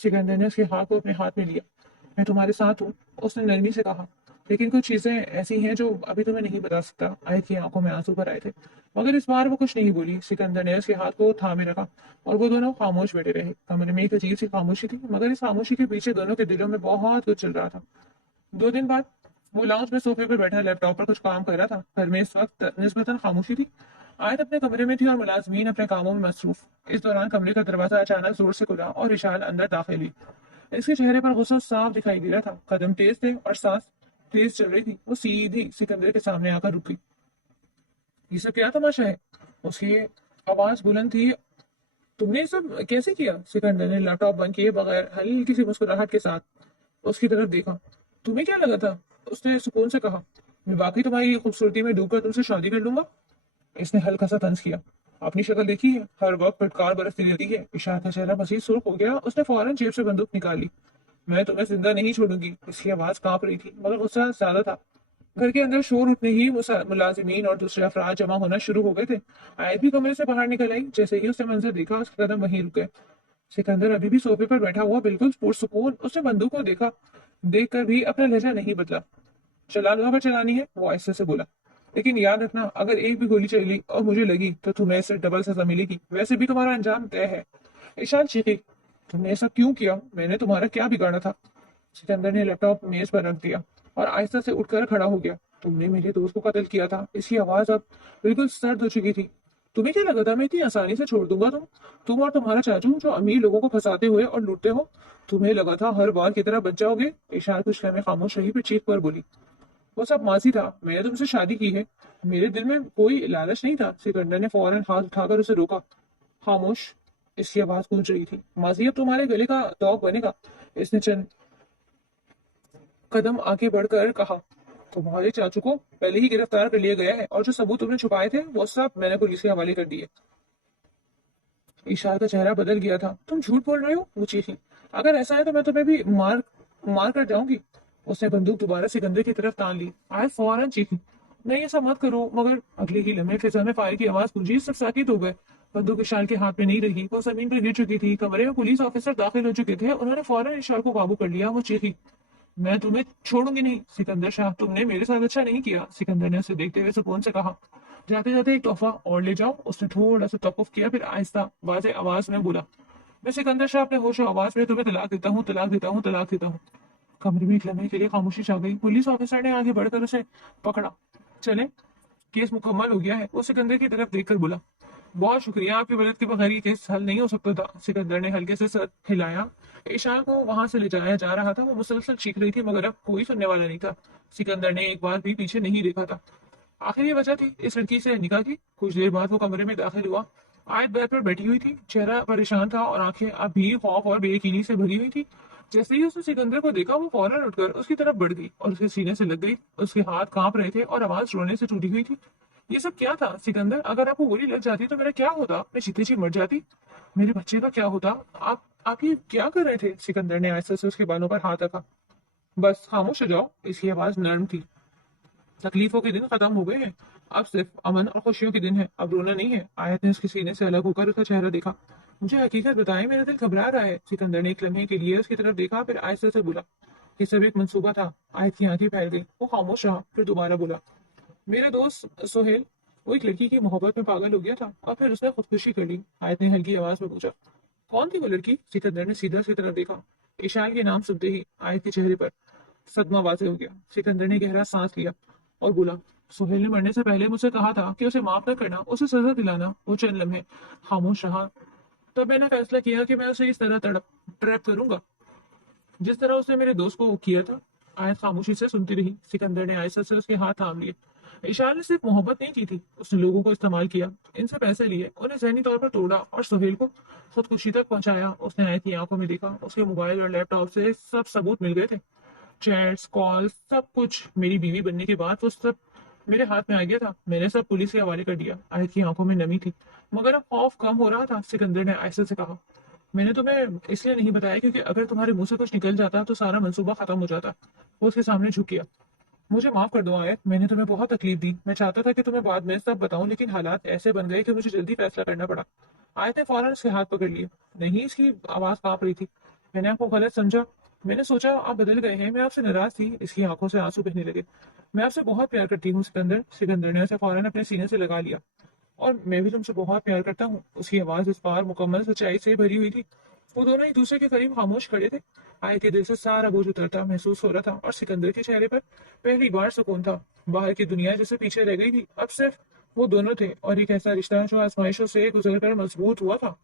سکندر نے اس کے ہاتھ کو اپنے ہاتھ میں لیا۔ میں تمہارے ساتھ ہوں، उसने नरमी से कहा। लेकिन कुछ चीजें ऐसी हैं जो अभी तुम्हें नहीं बता सकता। आयत की आंखों में आंसू भर आए थे, मगर इस बार वो कुछ नहीं बोली। सिकंदर ने उसके हाथ को थामे रखा और वो दोनों खामोश बैठे रहे। कमरे में एक अजीब सी खामोशी थी, मगर इस खामोशी के पीछे दोनों के दिलों में बहुत कुछ चल रहा था। 2 दिन बाद वो लाउंज में सोफे पर बैठा लैपटॉप पर कुछ काम कर रहा था। घर में इस वक्त निस्बतन खामोशी थी। आयत अपने कमरे में थी और मुलाजमीन अपने कामों में मसरूफ। इस दौरान कमरे का दरवाजा अचानक जोर से खुला और इशाल अंदर दाखिल हुई। इसके चेहरे पर गुस्सा साफ दिखाई दे रहा था। कदम तेज थे और सांस तेज चल रही थी। वो सीधी सिकंदर के सामने आकर रुकी। ये सब क्या तमाशा है? उसकी आवाज बुलंद थी। तुमने ये सब कैसे किया? सिकंदर ने लैपटॉप बंद किए बगैर हल्की सी मुस्कुराहट के साथ उसकी तरफ देखा। तुम्हें क्या लगा था? उसने सुकून से कहा। मैं वाकई तुम्हारी खूबसूरती में डूबकर तुमसे शादी कर लूंगा। इसने हल्का सा तंज किया। अपनी शक्ल देखी है, हर वक्त फटकार बरसती रहती है। इशार का चेहरा मजीद सुर्ख हो गया। उसने फौरन जेब से बंदूक निकाली। मैं तुम्हें जिंदा नहीं छोड़ूंगी। इसकी आवाज कांप रही थी, मगर गुस्सा ज्यादा था। घर के अंदर शोर उठने ही मुलाजिमीन और दूसरे अफराद जमा होना शुरू हो गए थे। आयत भी कमरे से बाहर निकल आई। जैसे ही उसने मंजर देखा, उसके कदम वहीं रुक गए। सिकंदर अभी भी सोफे पर बैठा हुआ, बिल्कुल पुरसुकून। उसने बंदूक को देखा, देखकर भी अपना लहजा नहीं बदला। चला लो अगर चलानी है, वो आहिस्ते से बोला। लेकिन याद रखना, अगर एक भी गोली चली और मुझे लगी तो तुम्हें इससे डबल सजा मिलेगी। वैसे भी तुम्हारा अंजाम तय है। ईशान चीखी। तुमने ऐसा क्यों किया? मैंने तुम्हारा क्या बिगाड़ा था? सिकंदर ने लैपटॉप मेज पर रख दिया और आहिस्ता से उठकर खड़ा हो गया। तुमने मेरे दोस्त को कत्ल किया था। इसकी आवाज अब बिल्कुल सर्द हो चुकी थी। तुम्हें क्या लगा था मैं इतनी आसानी से छोड़ दूंगा? तुम और तुम्हारा चाचू जो अमीर लोगों को फंसाते हुए और लूटते हो, तुम्हें लगा था हर बार की तरह बच जाओगे? इशार कुछ लम्हे खामोश रही, फिर चीख कर बोली। वो सब माजी था। मैंने तुमसे शादी की है। मेरे दिल में कोई लालच नहीं था। सिकंदर ने फौरन हाथ उठाकर उसे रोका। खामोश। इसकी आवाज गूंज रही थी। माजी अब तुम्हारे गले का दौग बनेगा। इसने चंद कदम आगे बढ़कर कहा। तुम्हारे चाचू को पहले ही गिरफ्तार कर लिया गया है और जो सबूत तुमने छुपाए थे वो सब मैंने पुलिस के हवाले कर दिए। ईशार का चेहरा बदल गया था। तुम झूठ बोल रहे हो? वो चीखी। अगर ऐसा है तो मैं तुम्हें भी मार मार कर जाऊंगी। उसने बंदूक दोबारा सिकंदर की तरफ तान ली। आयत फौरन चीखी। नहीं, ऐसा मत करो। मगर अगले ही लम्हे फिजा में फायर की आवाज गूंजी। सब साकित हो गए। बंदूक इशार के हाथ में नहीं रही। वो जमीन पर गिर चुकी थी। कमरे में पुलिस ऑफिसर दाखिल हो चुके थे। उन्होंने फौरन इशार को काबू कर लिया। वो चीखी। मैं तुम्हें छोड़ूंगी नहीं सिकंदर शाह। तुमने मेरे साथ अच्छा नहीं किया। सिकंदर ने उसे देखते हुए सुकून से कहा। जाते जाते एक तोहफा और ले जाओ। उसने थोड़ा सा तवक्कुफ किया, फिर आहिस्ता वाजे आवाज में बोला। मैं सिकंदर शाह अपने होश आवाज में तुम्हें तलाक देता हूँ, तलाक देता हूँ, तलाक देता हूँ। कमरे में एक लम्हे के लिए खामोशी छा गई। पुलिस ऑफिसर ने आगे बढ़कर उसे पकड़ा। चले, केस मुकम्मल हो गया है। वो सिकंदर की तरफ देखकर बोला। बहुत शुक्रिया, आपकी मदद के बगैर ये केस हल नहीं हो सकता था। सिकंदर ने हल्के से सर हिलाया। ईशान को वहां से ले जाया जा रहा था। वो मुसलसल चीख रही थी, मगर अब कोई सुनने वाला नहीं था। सिकंदर ने एक बार भी पीछे नहीं देखा था। आखिर ये वजह थी इस लड़की से निकाह की। कुछ देर बाद वो कमरे में दाखिल हुआ। आयत बेड पर बैठी हुई थी। चेहरा परेशान था और आंखें अब भी खौफ और बेयकीनी से भरी हुई थी। जैसे ही उसने सिकंदर को देखा, वो फौरन उठकर उसकी तरफ बढ़ गई और उसके सीने से लग गई। उसके हाथ कांप रहे थे और आवाज रोने से टूटी हुई थी। ये सब क्या था सिकंदर? अगर आपको गोली लग जाती तो मेरा क्या होता? मैं जीते जी मर जाती। मेरे बच्चे का क्या होता? आप ये क्या कर रहे थे? सिकंदर ने आहिस्ता से उसके बालों पर हाथ रखा। बस खामोश हो जाओ। इसकी आवाज नर्म थी। तकलीफों के दिन खत्म हो गए हैं। अब सिर्फ अमन और खुशियों के दिन है। अब रोना नहीं है। आयत ने उसके सीने से अलग होकर उसका चेहरा देखा। मुझे हकीकत बताएं, मेरा दिल घबरा रहा है। सिकंदर ने एक लम्हे के लिए उसकी तरफ देखा, फिर आहिस्ता से बोला। ये सब एक मंसूबा था। आयत की आंखें फैल गई। वो खामोश रहा, फिर दोबारा बोला। मेरा दोस्त सोहेल, वो एक लड़की की मोहब्बत में पागल हो गया था और फिर उसने खुदकुशी कर ली। आयत ने हल्की आवाज में पूछा। कौन थी वो लड़की? सिकंदर ने सीधा उसकी तरफ देखा। ईशान के नाम सुनते ही आयत के चेहरे पर सदमा वाज़ेह हो गया। सिकंदर ने गहरा सांस लिया और बोला। सुहेल ने मरने से पहले मुझसे कहा था कि उसे माफ न करना, उसे सजा दिलाना। वो चंद लम्हे खामोश रहा। तब मैंने फैसला किया कि मैं उसे इस तरह तड़प ट्रैप करूंगा, जिस तरह उसने मेरे दोस्त को किया था। आयत खामोशी से सुनती रही। सिकंदर ने आयशा से उसके हाथ थाम लिए। ईशान ने सिर्फ मोहब्बत नहीं की थी, उसने लोगों को इस्तेमाल किया, इनसे पैसे लिए, उन्हें जहनी तौर पर तोड़ा और सुहेल को खुदकुशी तक पहुंचाया। उसने आयत की आंखों में देखा। उसके मोबाइल और लैपटॉप से सब सबूत मिल गए थे। चैट्स, कॉल, सब कुछ। मेरी बीवी बनने के बाद वो सब मेरे हाथ में आ गया था। मैंने सब पुलिस के हवाले कर दिया। आयत की आंखों में नमी थी, मगर अब खौफ कम हो रहा था। सिकंदर ने आयशा से कहा। मैंने तुम्हें इसलिए नहीं बताया क्योंकि अगर तुम्हारे मुंह से कुछ निकल जाता तो सारा मंसूबा खत्म हो जाता। वो उसके सामने झुक गया। मुझे माफ कर दो आयत, मैंने तुम्हें बहुत तकलीफ दी। मैं चाहता था कि तुम्हें बाद में सब बताऊं, लेकिन हालात ऐसे बन गए कि मुझे जल्दी फैसला करना पड़ा। आयत ने फौरन उसके हाथ पकड़ लिए। नहीं, इसकी आवाज कांप रही थी। मैंने आपको गलत समझा। میں نے سوچا آپ بدل گئے ہیں، میں آپ سے ناراض تھی۔ اس کی آنکھوں سے آنسو بہنے لگے۔ میں آپ سے بہت پیار کرتی ہوں سکندر۔ سکندر نے اسے فوراً اپنے سینے سے لگا لیا۔ اور میں بھی تم سے بہت پیار کرتا ہوں۔ اس کی آواز اس بار مکمل سچائی سے بھری ہوئی تھی۔ وہ دونوں ایک دوسرے کے قریب خاموش کھڑے تھے۔ آئے کے دل سے سارا بوجھ اترتا محسوس ہو رہا تھا، اور سکندر کے چہرے پر پہلی بار سکون تھا۔ باہر کی دنیا جسے پیچھے رہ گئی تھی، اب صرف وہ دونوں تھے، اور ایک ایسا رشتہ جو آزمائشوں سے گزر کر مضبوط ہوا تھا۔